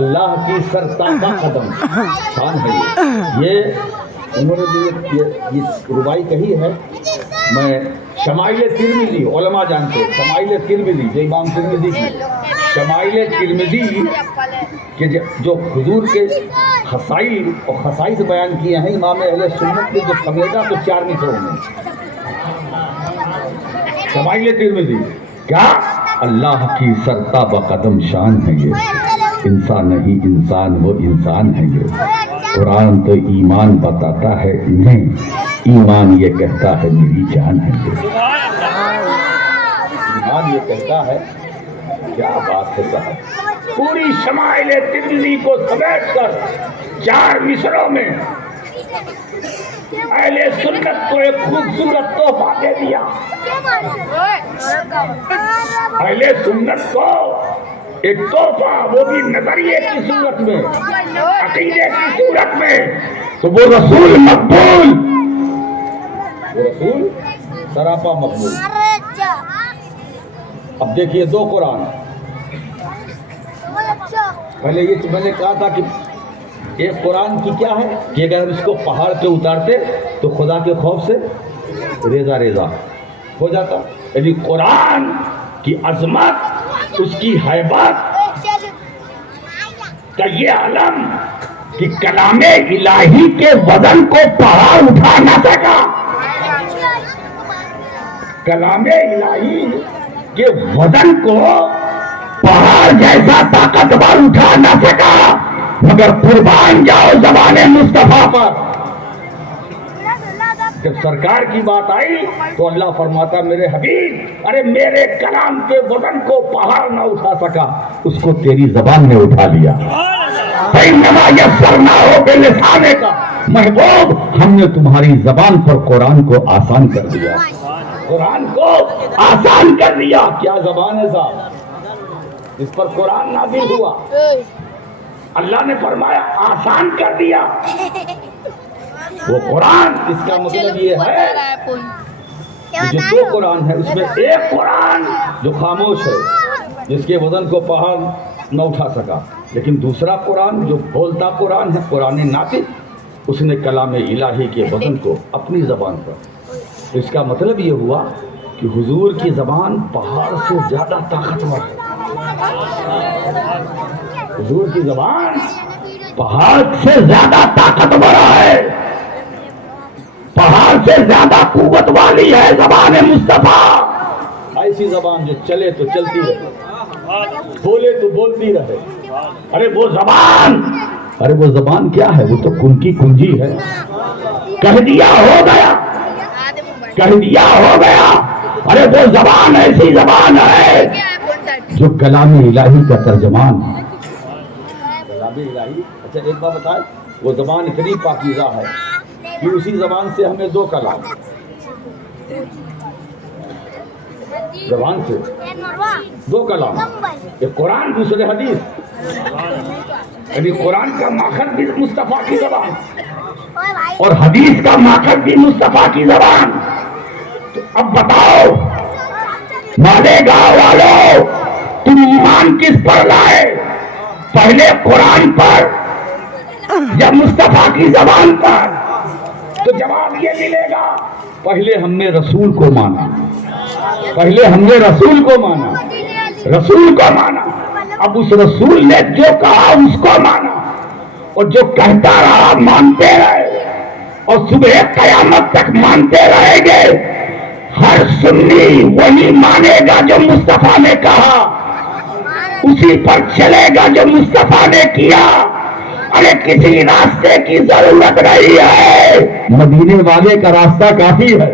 اللہ کی سرتابہ قدم شان ہے. یہ انہوں نے یہ ربائی کہی ہے. میں شمائل ترمذی، علماء جانتے ہیں شمائل ترمذی، جو امام ترمذی کی شمائل ترمذی کہ جو حضور کے خصائل اور خصائص بیان کیے ہیں امام اہل سنت نے جو سمیٹا تو 4 مصروں میں. شمائل ترمذی کیا؟ اللہ کی سرتابہ قدم شان ہے یہ، انسان نہیں انسان وہ انسان ہے یہ. قرآن تو ایمان بتاتا ہے انہیں، ایمان یہ کہتا ہے میری جان ہے یہ. ایمان یہ کہتا ہے. کیا بات ہے صاحب، پوری شمائل ترمذی کو سمیٹ کر 4 مصروں میں اہل سنت کو ایک خوبصورت تحفہ دے دیا. اہل سنت کو ایک تحفہ، وہ بھی نظریے کی صورت میں، عقیدے کی صورت میں. تو وہ رسول مقبول، وہ رسول سراپا مقبول. اب دیکھیے 2 قرآن. پہلے یہ میں نے کہا تھا کہ ایک قرآن کی کیا ہے کہ اگر ہم اس کو پہاڑ پہ اتارتے تو خدا کے خوف سے ریزہ ریزہ ہو جاتا. یعنی قرآن کی عظمت، اس کی ہیبت کا یہ علم کہ کلام الہی کے وزن کو پہاڑ اٹھا نہ سکا. کلام الہی کے وزن کو پہاڑ جیسا طاقتور اٹھا نہ سکا. مگر قربان جاؤ زبان مصطفیٰ پر. جب سرکار کی بات آئی تو اللہ فرماتا میرے حبیب، ارے میرے کلام کے وزن کو پہاڑ نہ اٹھا سکا، اس کو تیری زبان نے اٹھا لیا. فإنما يسرناه بلسانك کا محبوب، ہم نے تمہاری زبان پر قرآن کو آسان کر دیا. قرآن کو آسان کر دیا. کیا زبان ہے صاحب اس پر قرآن نازل ہوا. اللہ نے فرمایا آسان کر دیا. وہ قرآن، اس کا مطلب یہ ہے کہ جو 2 قرآن ہے اس میں ایک قرآن جو خاموش ہے، جس کے وزن کو پہاڑ نہ اٹھا سکا، لیکن دوسرا قرآن جو بولتا قرآن ہے، قرآن ناطق، اس نے کلام الہی کے وزن کو اپنی زبان پر. اس کا مطلب یہ ہوا کہ حضور کی زبان پہاڑ سے زیادہ طاقتور ہے. حضور کی زبان پہاڑ سے زیادہ طاقتور ہے، پہاڑ سے زیادہ قوت والی ہے زبان مصطفیٰ. ایسی زبان جو چلے تو چلتی رہے، بولے تو بولتی رہے. ارے وہ زبان کیا ہے؟ وہ تو کن کی کنجی ہے. کہہ دیا ہو گیا، کہہ دیا ہو گیا. ارے وہ زبان ایسی زبان ہے جو کلام الہی کا ترجمان ہے. کلام الہی. اچھا ایک بات بتائیں، وہ زبان اتنی پاکیزہ ہے کہ اسی زبان سے ہمیں 2 کلام، زبان سے 2 کلام، ایک قرآن دوسرے حدیث. یعنی قرآن کا ماخذ بھی مصطفیٰ کی زبان اور حدیث کا ماخذ بھی مصطفیٰ کی زبان. تو اب بتاؤ مالیگاؤں والو، تم ایمان کس پر لائے؟ پہلے قرآن پر یا مصطفیٰ کی زبان پر؟ تو جواب یہ ملے گا پہلے ہم نے رسول کو مانا، پہلے ہم نے رسول کو مانا، رسول کو مانا. اب اس رسول نے جو کہا اس کو مانا، اور جو کہتا رہا مانتے رہے، اور صبح قیامت تک مانتے رہیں گے. ہر سنی وہی مانے گا جو مصطفیٰ نے کہا، اسی پر چلے گا جو مصطفیٰ نے کیا۔ ارے کسی راستے کی ضرورت نہیں ہے، مدینے والے کا راستہ کافی ہے۔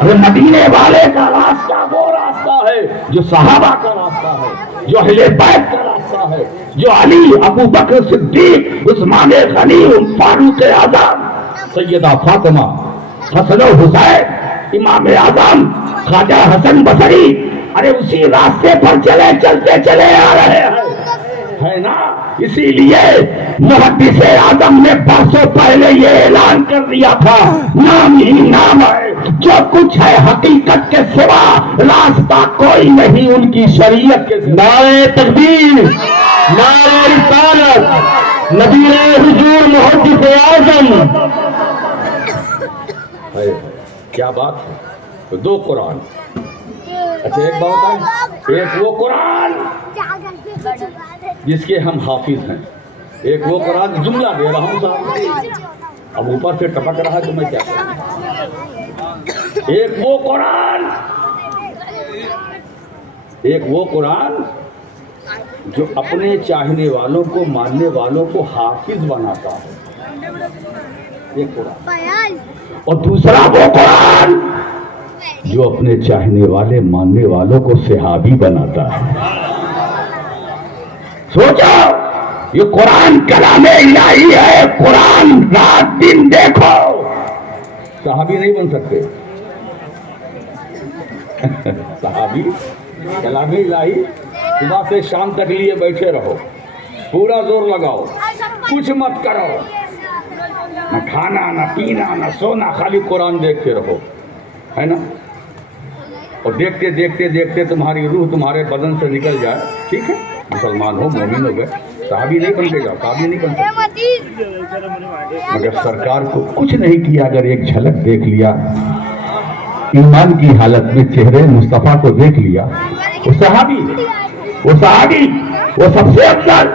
ارے مدینے والے کا راستہ وہ راستہ ہے جو صحابہ کا راستہ ہے، جو اہل بیت کا راستہ ہے، جو علی، ابو بکر صدیق، عثمان غنی، فاروق اعظم، سیدہ فاطمہ، حسن و حسین، امام اعظم خواجہ حسن بصری، ارے اسی راستے پر چلتے چلے آ رہے ہیں، ہے نا؟ اسی لیے محدث اعظم نے برسوں پہلے یہ اعلان کر دیا تھا، نام ہی نام ہے، جو کچھ ہے حقیقت کے سوا راستہ کوئی نہیں ان کی شریعت کے سوا۔ نعرہ تکبیر، نعرہ رسالت، نبی حضور محدث اعظم۔ کیا بات ہے، دو قرآن۔ اچھا ایک بات ہے، ایک وہ قرآن جس کے ہم حافظ ہیں، ایک وہ قرآن جملہ دے رہا ہوں صاحب، اب اوپر سے ٹپک رہا ہے تو میں کیا کروں۔ ایک وہ قرآن جو اپنے چاہنے والوں کو، ماننے والوں کو حافظ بناتا ہے، ایک قرآن، اور دوسرا وہ قرآن جو اپنے چاہنے والے، ماننے والوں کو صحابی بناتا ہے۔ سوچو، یہ قرآن کلام الہی ہے، قرآن رات دن دیکھو، صحابی نہیں بن سکتے۔ صحابی کلام الہی صبح سے شام تک لیے بیٹھے رہو، پورا زور لگاؤ، کچھ مت کرو، نہ کھانا نہ پینا نہ سونا، خالی قرآن دیکھتے رہو، ہے نا؟ اور دیکھتے دیکھتے دیکھتے تمہاری روح تمہارے بدن سے نکل جائے، ٹھیک ہے، مسلمان ہو، مومن ہو گئے، صحابی نہیں بن کے جاؤ، صحابی نہیں بن سکتے۔ مگر سرکار کو کچھ نہیں کیا، اگر ایک جھلک دیکھ لیا، ایمان کی حالت میں چہرے مصطفیٰ کو دیکھ لیا، وہ صحابی، وہ صحابی، وہ سب سے افضل،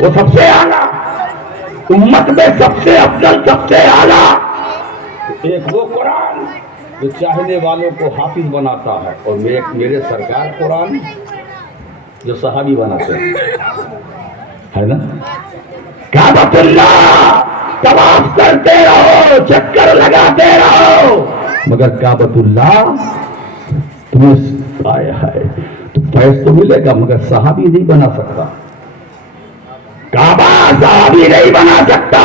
وہ سب سے اعلیٰ، امت میں سب سے افضل، سب سے اعلیٰ۔ ایک وہ قرآن جو چاہنے والوں کو حافظ بناتا ہے، اور میرے سرکار قرآن جو صحابی بناتے ہیں، ہے نا؟ کعبۃ اللہ طواف کرتے رہو، چکر لگاتے رہو، مگر کعبۃ اللہ تمہیں آیا ہے تو فیض تو ملے گا، مگر صحابی نہیں بنا سکتا۔ کعبہ صحابی نہیں بنا سکتا،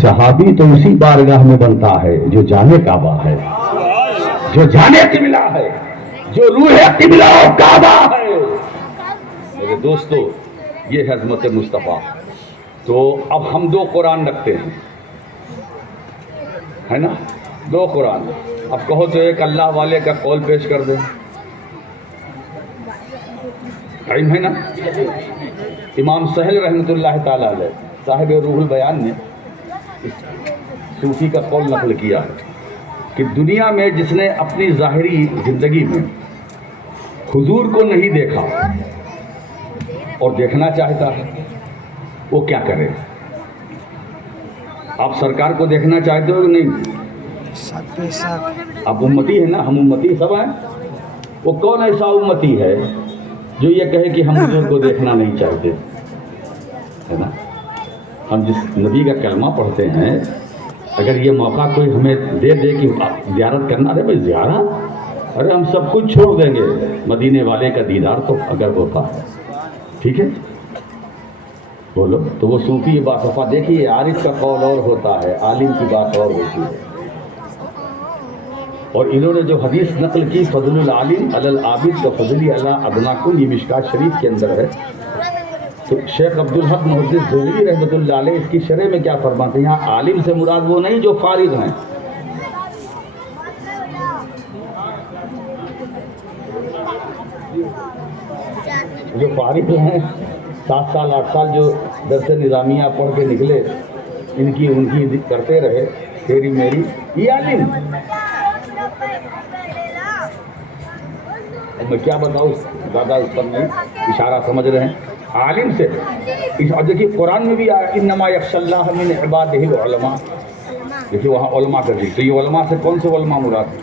صحابی تو اسی بارگاہ میں بنتا ہے جو جانے کعبہ ہے، جو جانے قبلہ ہے، جو روح قبلہ و کعبہ ہے۔ میرے دوستو، یہ ہے عظمت مصطفیٰ۔ تو اب ہم دو قرآن رکھتے ہیں، ہے نا؟ دو قرآن۔ اب کہو تو ایک اللہ والے کا قول پیش کر دیں، ٹائم ہے نا؟ امام سہل رحمۃ اللہ تعالیٰ علیہ، صاحب روح البیان نے صوفی کا قول نقل کیا ہے کہ دنیا میں جس نے اپنی ظاہری زندگی میں حضور کو نہیں دیکھا اور دیکھنا چاہتا ہے، وہ کیا کرے؟ آپ سرکار کو دیکھنا چاہتے ہو کہ نہیں؟ آپ امتی ہیں نا، ہم امتی سب ہیں۔ وہ کون ایسا امتی ہے جو یہ کہے کہ ہم حضور کو دیکھنا نہیں چاہتے، ہے نا؟ ہم جس نبی کا کلمہ پڑھتے ہیں، اگر یہ موقع کوئی ہمیں دے دے کہ زیارت کرنا، ارے بھائی زیارت، ارے ہم سب کچھ چھوڑ دیں گے، مدینے والے کا دیدار تو اگر ہوتا ہے، ٹھیک ہے؟ بولو تو وہ صوفی باصفا، دیکھیے عارف کا قول اور ہوتا ہے، عالم کی بات اور ہوتی ہے۔ اور انہوں نے جو حدیث نقل کی، فضل العالم علی العابد کا فضلی علی ادناکم، یہ مشکات شریف کے اندر ہے۔ تو شیخ عبدالحق محدث دہلوی رحمۃ اللہ علیہ اس کی شرح میں کیا فرماتے ہیں؟ یہاں عالم سے مراد وہ نہیں جو فارغ ہیں، جو فارغ ہیں، 7 سال 8 سال جو درس نظامیہ پڑھ کے نکلے، ان کی کرتے رہے، تیری میری، یہ عالم۔ میں کیا بتاؤں، زیادہ اس پر نہیں، اشارہ سمجھ رہے ہیں عالم سے۔ اور دیکھیے قرآن میں بھی آیا انما یخشی اللہ من عبادہ العلماء، دیکھیے وہاں علماء کر دی، تو یہ علماء سے کون سے علماء مراد ہیں؟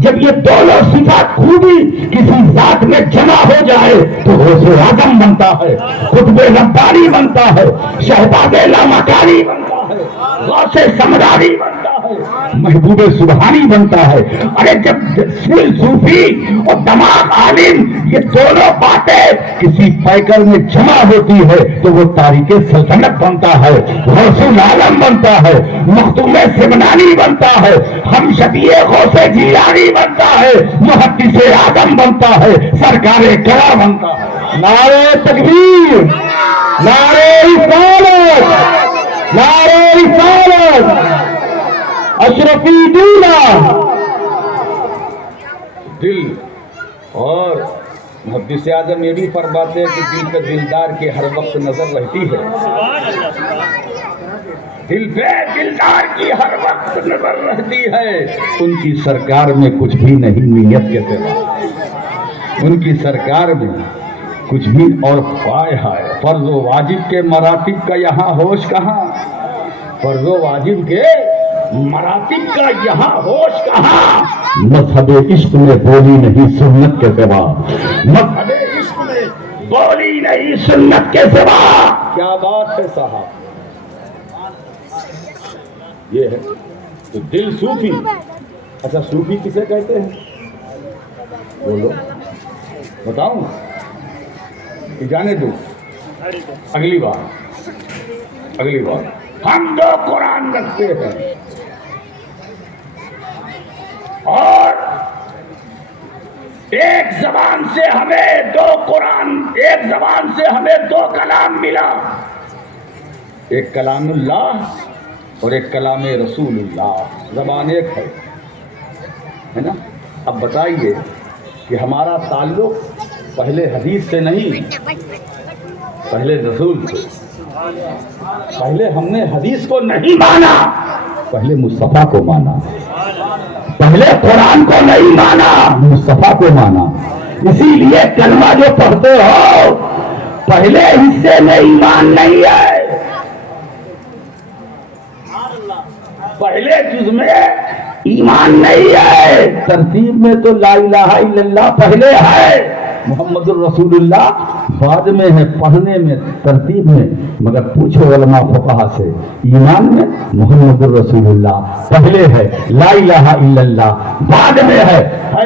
جب یہ دونوں صفات خوبی کسی ذات میں جمع ہو جائے تو غوث اعظم بنتا ہے, قطب ربانی بنتا ہے, شہباز لامکانی بنتا ہے, غوث سمدانی بنتا ہے, محبوب سبحانی بنتا ہے. ارے جب دل صوفی اور دماغ عالم یہ دونوں باتیں کسی پیکر میں جمع ہوتی ہے تو وہ تاریخ سلطنت بنتا ہے, غوث العالم بنتا ہے, مختوم سمنانی بنتا ہے, ہم شفیع غوث جیلانی بنتا ہے, محدث اعظم بنتا ہے, سرکار کرا بنتا ہے. نعرہ تکبیر, نعرہ رسالت, نعرہ رسالت, اشرفی دولا. دل اور محدث اعظم یہ بھی فرماتے ہیں کہ دل پہ دلدار کے ہر وقت نظر رہتی ہے. دل پہ دلدار کی ہر وقت نظر رہتی ہے. ان کی سرکار میں کچھ بھی نہیں نیت کے سوا, ان کی سرکار میں کچھ بھی اور پائے ہے. فرض و واجب کے مراتب کا یہاں ہوش کہاں, فرض و واجب کے مراتب کا یہاں ہوش کہاں. مذہب عشق میں بولی نہیں سنت کے سوا, مذہب عشق میں بولی نہیں سنت کے سوا. کیا بات ہے صاحب, یہ ہے تو دل صوفی. اچھا صوفی کسے کہتے ہیں بولو, بتاؤں کہ جانے دو, اگلی بار ہم دو قرآن رکھتے ہیں اور ایک زبان سے ہمیں دو قرآن, ایک زبان سے ہمیں دو کلام ملا, ایک کلام اللہ اور ایک کلام رسول اللہ. زبان ایک ہے نا. اب بتائیے کہ ہمارا تعلق پہلے حدیث سے نہیں, پہلے رسول سے. پہلے ہم نے حدیث کو نہیں مانا, پہلے مصطفیٰ کو مانا, پہلے قرآن کو نہیں مانا, مصطفیٰ کو مانا. اسی لیے کلمہ جو پڑھتے ہو پہلے حصے میں ایمان نہیں ہے, پہلے جز میں ایمان نہیں ہے. ترتیب میں تو لا الہ الا اللہ پہلے ہے, محمد الرسول اللہ بعد میں ہے, پڑھنے میں ترتیب میں. مگر پوچھو علماء فقہا سے, ایمان میں محمد الرسول اللہ پہلے ہے, لا الہ الا اللہ بعد میں ہے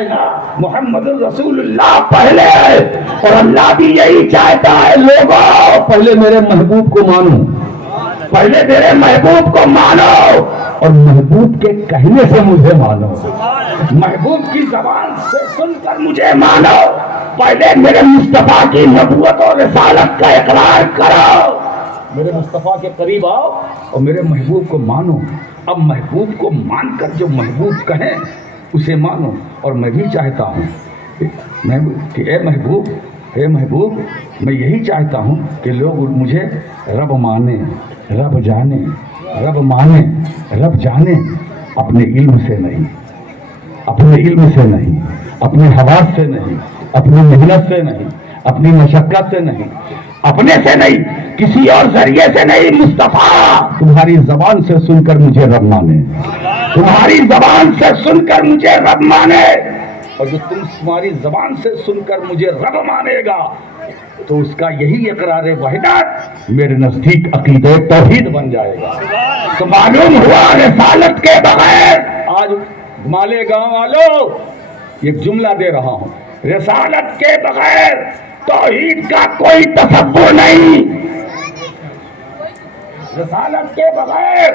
نا. محمد الرسول اللہ پہلے ہے. اور اللہ بھی یہی چاہتا ہے لوگوں پہلے میرے محبوب کو مانو, پہلے میرے محبوب کو مانو اور محبوب کے کہنے سے مجھے مانو, محبوب کی زبان سے سن کر مجھے مانو. پہلے میرے مصطفیٰ کی نبوت اور رسالت کا اقرار کرو, میرے مصطفیٰ کے قریب آؤ اور میرے محبوب کو مانو. اب محبوب کو مان کر جو محبوب کہیں اسے مانو. اور میں بھی چاہتا ہوں کہ اے محبوب میں یہی چاہتا ہوں کہ لوگ مجھے رب مانے, رب جانے, رب مانے, رب جانے. اپنے علم سے نہیں, اپنے علم سے نہیں, اپنے حواس سے نہیں, اپنی محنت سے نہیں, اپنی مشقت سے نہیں, اپنے سے نہیں, کسی اور ذریعے سے نہیں. مصطفیٰ تمہاری زبان سے سن کر مجھے رب مانے, تمہاری زبان سے سن کر مجھے رب مانے. اور جو تمہاری زبان سے سن کر مجھے رب مانے گا تو اس کا یہی اقرار وحدت میرے نزدیک عقیدہ توحید بن جائے گا. تو معلوم ہوا رسالت کے بغیر. آج مالیگاؤں والوں ایک جملہ دے رہا ہوں, رسالت کے بغیر توحید کا کوئی تصور نہیں, رسالت کے بغیر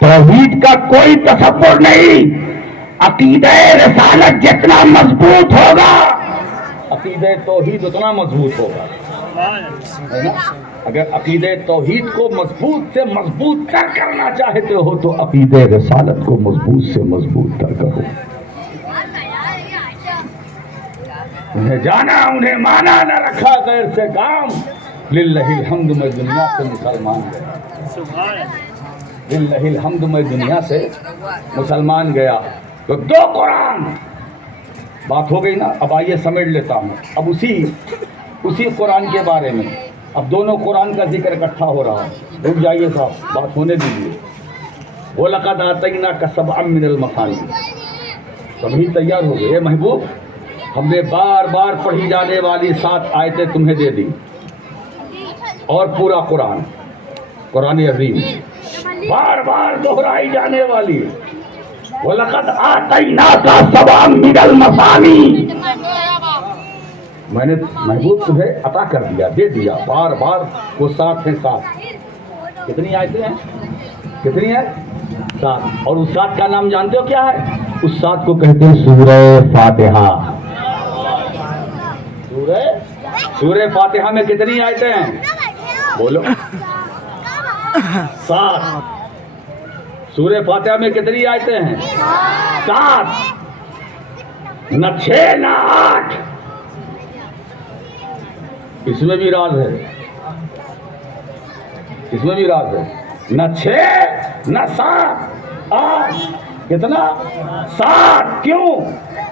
توحید کا کوئی تصور نہیں. عقیدہ رسالت جتنا مضبوط ہوگا عقیدہ توحید اتنا مضبوط ہوگا. اگر عقیدہ توحید کو مضبوط سے مضبوط کر کرنا چاہتے ہو تو عقیدہ رسالت کو مضبوط سے مضبوط کر کرو. انہیں جانا انہیں مانا نہ رکھا غیر سے کام. للہ الحمد میں دنیا سے مسلمان گیا, للہ الحمد میں دنیا سے مسلمان گیا. تو دو قرآن بات ہو گئی نا. اب آئیے سمیٹ لیتا ہوں. اب اسی قرآن کے بارے میں اب دونوں قرآن کا ذکر اکٹھا ہو رہا ہے. رک جائیے صاحب, بات ہونے دیجیے. وَلَقَدْ آتَيْنَاكَ سَبْعًا مِنَ الْمَثَانِي, سبھی تیار ہو گئے. محبوب ہم نے بار بار پڑھی جانے والی 7 آیتیں تمہیں دے دی اور پورا قرآن عظیم بار بار دہرائی جانے والی. وَلَقَدْ آتَيْنَاكَ سَبْعًا مِنَ الْمَثَانِي. میں نے محبوب تمہیں عطا کر دیا، دے دیا بار بار. وہ 7 ہیں. 7 کتنی آیتیں ہیں؟ کتنی ہے؟ 7. اور اس 7 کا نام جانتے ہو کیا ہے؟ اس 7 کو کہتے ہیں سورہ فاتحہ. سورہ فاتحہ میں کتنی آیتیں ہیں؟ بولو. 7. سورہ فاتحہ میں کتنی آیتیں ہیں؟ 7. نہ 6 نہ 8. اس میں بھی راز ہے. اس میں بھی راز ہے. نہ 6 نہ 7 8. کتنا؟ 7. کیوں؟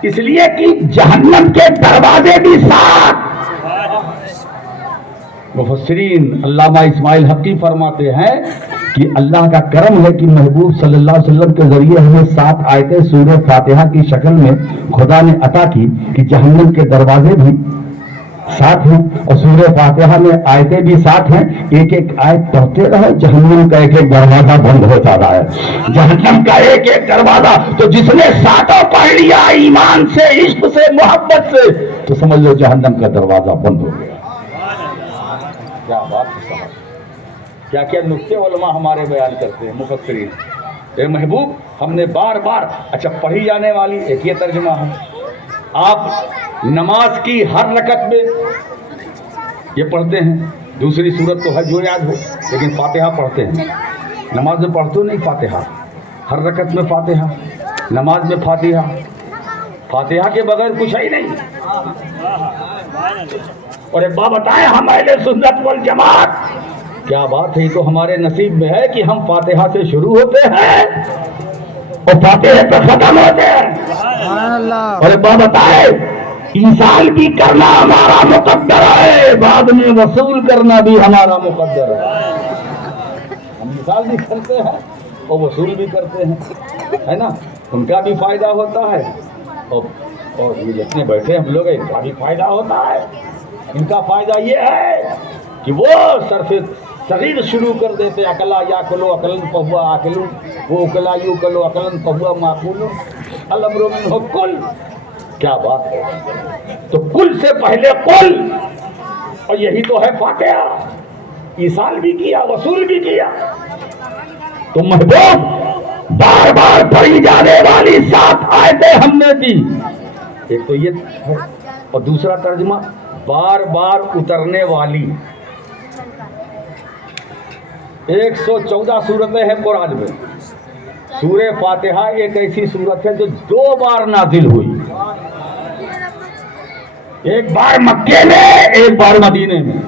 اس لیے کہ جہنم کے دروازے بھی 7. مفسرین علامہ اسماعیل حقی فرماتے ہیں کہ اللہ کا کرم ہے کہ محبوب صلی اللہ علیہ وسلم کے ذریعے ہمیں 7 آیتیں سورہ فاتحہ کی شکل میں خدا نے عطا کی کہ جہنم کے دروازے بھی 7 ہیں اور سورہ فاتحہ میں آیتیں بھی 7 ہیں. ایک ایک آیت پڑھتے رہے جہنم کا ایک ایک دروازہ بند ہوتا رہا ہے. جہنم کا ایک ایک دروازہ. تو جس نے 7 پڑھ لیا ایمان سے، عشق سے، محبت سے، تو سمجھ لو جہنم کا دروازہ بند ہو گیا. کیا بات ہے. کیا کیا نقطے علماء ہمارے بیان کرتے ہیں مفسرین. اے محبوب ہم نے بار بار اچھا پڑھی جانے والی ایک یہ ترجمہ ہے. آپ نماز کی ہر رکعت میں یہ پڑھتے ہیں. دوسری صورت تو ہے جو یاد ہو، لیکن فاتحہ پڑھتے ہیں. نماز میں پڑھتے ہو نہیں فاتحہ؟ ہر رکعت میں فاتحہ، نماز میں فاتحہ. فاتحہ کے بغیر کچھ ہے ہی نہیں. اور ایک بات بتائیں، ہم اہل سنت والجماعت، کیا بات ہے. یہ تو ہمارے نصیب میں ہے کہ ہم فاتحہ سے شروع ہوتے ہیں اور فاتحہ پہ ختم ہوتے ہیں. اور ایک بات بتائیں، انسان کی کرنا ہمارا مقدر ہے، بعد میں وصول کرنا بھی ہمارا مقدر ہے. ہم مثال بھی کرتے ہیں اور وصول بھی کرتے ہیں، ہے نا. ان کا بھی فائدہ ہوتا ہے اور یہ جتنے بیٹھے ہم لوگ ان کا بھی فائدہ ہوتا ہے. ان کا فائدہ یہ ہے کہ وہ صرف صغیر شروع کر دیتے. اکلا یا کلو اکلن پہوا آکلو، وہ اکلا یو کلو اکلن پہوا معقول الامر منہ کل. کیا بات ہے. تو کل سے پہلے کل، اور یہی تو ہے فاتحہ. ایصال بھی کیا، وصول بھی کیا. تو محبوب بار بار پڑھی جانے والی 7 آیتیں ہم نے دی. ایک تو یہ ہے اور دوسرا ترجمہ بار بار اترنے والی. 114 صورتیں ہیں قرآن میں. سورہ فاتحہ ایک ایسی صورت ہے جو 2 بار نازل ہوئی. ایک بار مکے میں، ایک بار مدینے میں.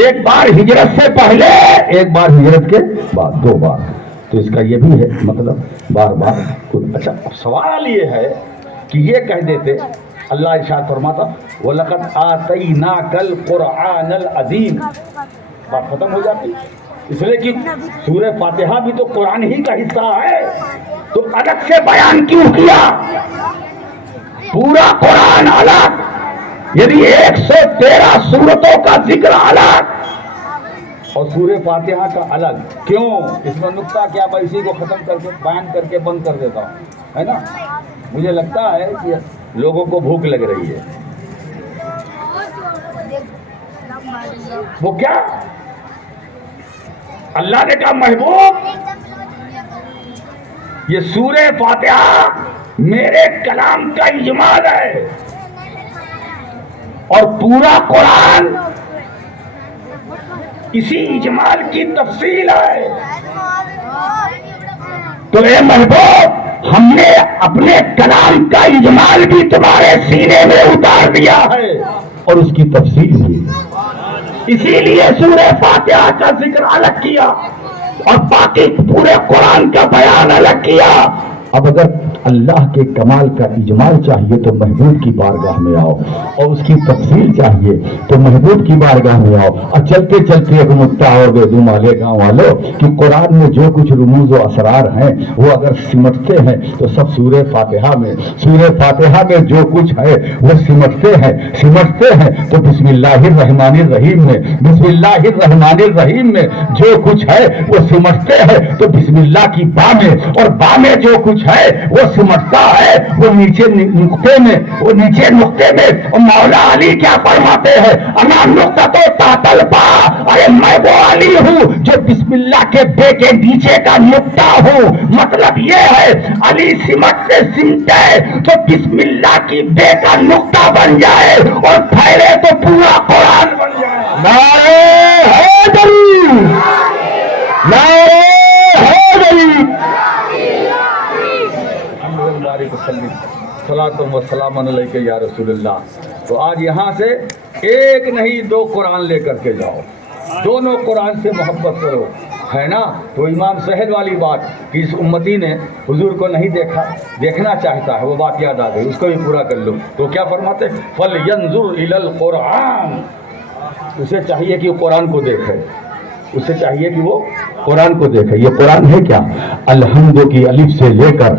ایک بار ہجرت سے پہلے، ایک بار ہجرت کے بعد. 2 بار. تو اس کا یہ بھی ہے مطلب بار بار. اچھا سوال یہ ہے کہ یہ کہہ دیتے اللہ ارشاد فرماتا وَلَقَدْ آتَيْنَاكَ الْقُرْآنَ الْعَظِيمَ، بات ختم ہو جاتی. اس لیے کہ سورہ فاتحہ بھی تو قرآن ہی کا حصہ ہے. تو الگ سے بیان کیوں کیا؟ پورا قرآن الگ، یعنی 113 صورتوں کا ذکر الگ اور سورہ فاتحہ کا الگ. کیوں؟ اس میں نقطہ کیا؟ میں اسی کو ختم کر کے بیان کر کے بند کر دیتا ہوں، ہے نا. مجھے لگتا ہے کہ لوگوں کو بھوک لگ رہی ہے. وہ کیا؟ اللہ نے کہا محبوب یہ سورہ فاتحہ میرے کلام کا اجمال ہے اور پورا قرآن اسی اجمال کی تفصیل ہے. تو اے محبوب ہم نے اپنے کلام کا اجمال بھی تمہارے سینے میں اتار دیا ہے اور اس کی تفصیل بھی. اسی لیے سورہ فاتحہ کا ذکر الگ کیا اور باقی پورے قرآن کا بیان الگ کیا اب اگر اللہ کے کمال کا اجمال چاہیے تو محبوب کی بارگاہ میں آؤ، اور اس کی تفصیل چاہیے تو محبوب کی بارگاہ میں آؤ۔ اور چلتے چلتے ایک نکتہ اور دے دوں مالے گاؤں والوں کہ قرآن میں جو کچھ رموز و اسرار ہیں وہ اگر سمٹتے ہیں تو سب سورہ فاتحہ میں جو کچھ ہے وہ سمٹتے ہیں تو بسم اللہ الرحمن الرحیم میں جو کچھ ہے وہ سمٹتے ہیں تو بسم اللہ کی با میں، اور با میں جو کچھ ہے وہ سمٹتا ہے وہ نیچے نقطے میں اور مولا علی کیا فرماتے ہیں؟ انا نقطہ تو تاتل با، ارے میں وہ علی ہوں جو بسم اللہ کے بے کے نیچے کا نقطہ ہوں۔ مطلب یہ ہے علی سمٹتے تو بسم اللہ کی بے کا نقطہ بن جائے اور پھیلے تو پورا قرآن بن جائے۔ نعرہ حیدری، نعرہ حیدری، صلاۃ و سلام علیک یا رسول اللہ۔ تو آج یہاں سے ایک نہیں دو قرآن لے کر کے جاؤ، دونوں قرآن سے محبت کرو، ہے نا؟ تو امام سہل والی بات کہ اس امتی نے حضور کو نہیں دیکھنا چاہتا ہے، وہ بات یاد آ گئی، اس کو بھی پورا کر لو۔ تو کیا فرماتے؟ فَلْيَنْظُرْ إِلَى الْقُرْآنِ، اسے چاہیے کہ وہ قرآن کو دیکھے، اسے چاہیے کہ وہ قرآن کو دیکھے۔ یہ قرآن ہے کیا؟ الحمد کی الف سے لے کر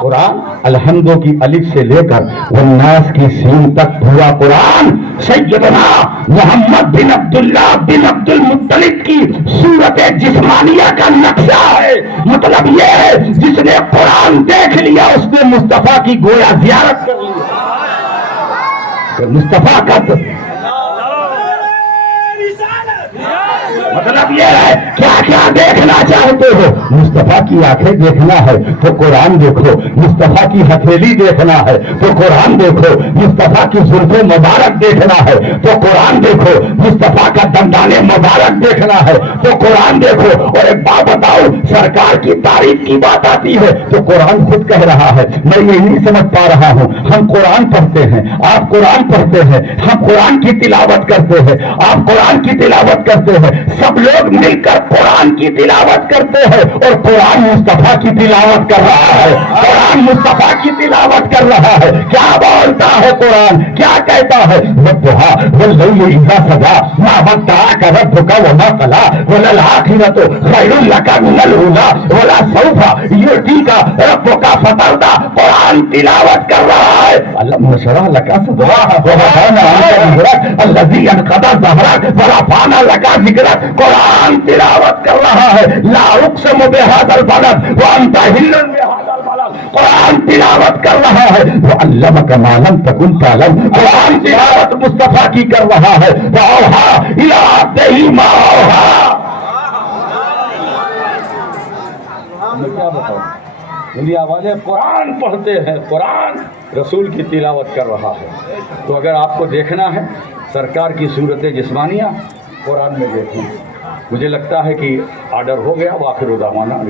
قرآن، الحمد کی الف سے لے کر والناس کی سین تک پورا قرآن سیدنا محمد بن عبداللہ بن عبد المطلب کی صورت جسمانیہ کا نقشہ ہے۔ مطلب یہ ہے جس نے قرآن دیکھ لیا اس نے مصطفیٰ کی گویا زیارت کر لی۔ مصطفیٰ کا مطلب یہ ہے کیا کیا دیکھنا چاہتے ہو؟ مصطفیٰ کی آنکھیں دیکھنا ہے تو قرآن دیکھو، مصطفیٰ کی ہتھیلی دیکھنا ہے تو قرآن دیکھو، مصطفیٰ کی زلف مبارک دیکھنا ہے تو قرآن دیکھو، مصطفیٰ کا دندان مبارک دیکھنا ہے تو قرآن دیکھو۔ اور ایک بات بتاؤ، سرکار کی تعریف کی بات آتی ہے تو قرآن خود کہہ رہا ہے، میں یہ نہیں سمجھ پا رہا ہوں، ہم قرآن پڑھتے ہیں، آپ قرآن پڑھتے ہیں، ہم قرآن کی تلاوت کرتے ہیں، آپ قرآن کی تلاوت کرتے ہیں، سب لوگ مل کر قرآن کی تلاوت کرتے ہیں اور قرآن مصطفیٰ کی تلاوت کر رہا ہے، قرآن مصطفیٰ کی تلاوت کر رہا ہے۔ کیا بولتا ہے قرآن؟ کیا کہتا ہے؟ وَالضُّحَىٰ وَاللَّيْلِ إِذَا سَجَىٰ مَا وَدَّعَكَ رَبُّكَ وَمَا قَلَىٰ وَلَلْآخِرَةُ خَيْرٌ لَكَ مِنَ الْأُولَىٰ وَلَسَوْفَ يُعْطِيكَ رَبُّكَ فَتَرْضَىٰ۔ قرآن تلاوت کر رہا ہے۔ أَلَمْ نَشْرَحْ لَكَ صَدْرَكَ وَوَضَعْنَا عَنكَ وِزْرَكَ الَّذِي أَنقَضَ ظَهْرَكَ وَرَفَعْنَا لَكَ ذِكْرَكَ۔ قرآن تلاوت کر رہا ہے۔ لا اقسم بهذا البلد وانت حل بهذا البلد۔ قرآن تلاوت کر رہا ہے۔ وعلمك ما لم تكن تعلم۔ قرآن تلاوت مصطفیٰ کی کر رہا ہے۔ وأوحى إلى عبده ما أوحى۔ میں کیا بتاؤں، دنیا والے قرآن پڑھتے ہیں، قرآن رسول کی تلاوت کر رہا ہے۔ تو اگر آپ کو دیکھنا ہے سرکار کی صورت جسمانیہ، قرآن میں دیکھیں۔ مجھے لگتا ہے کہ آرڈر ہو گیا۔ وآخر دعوانا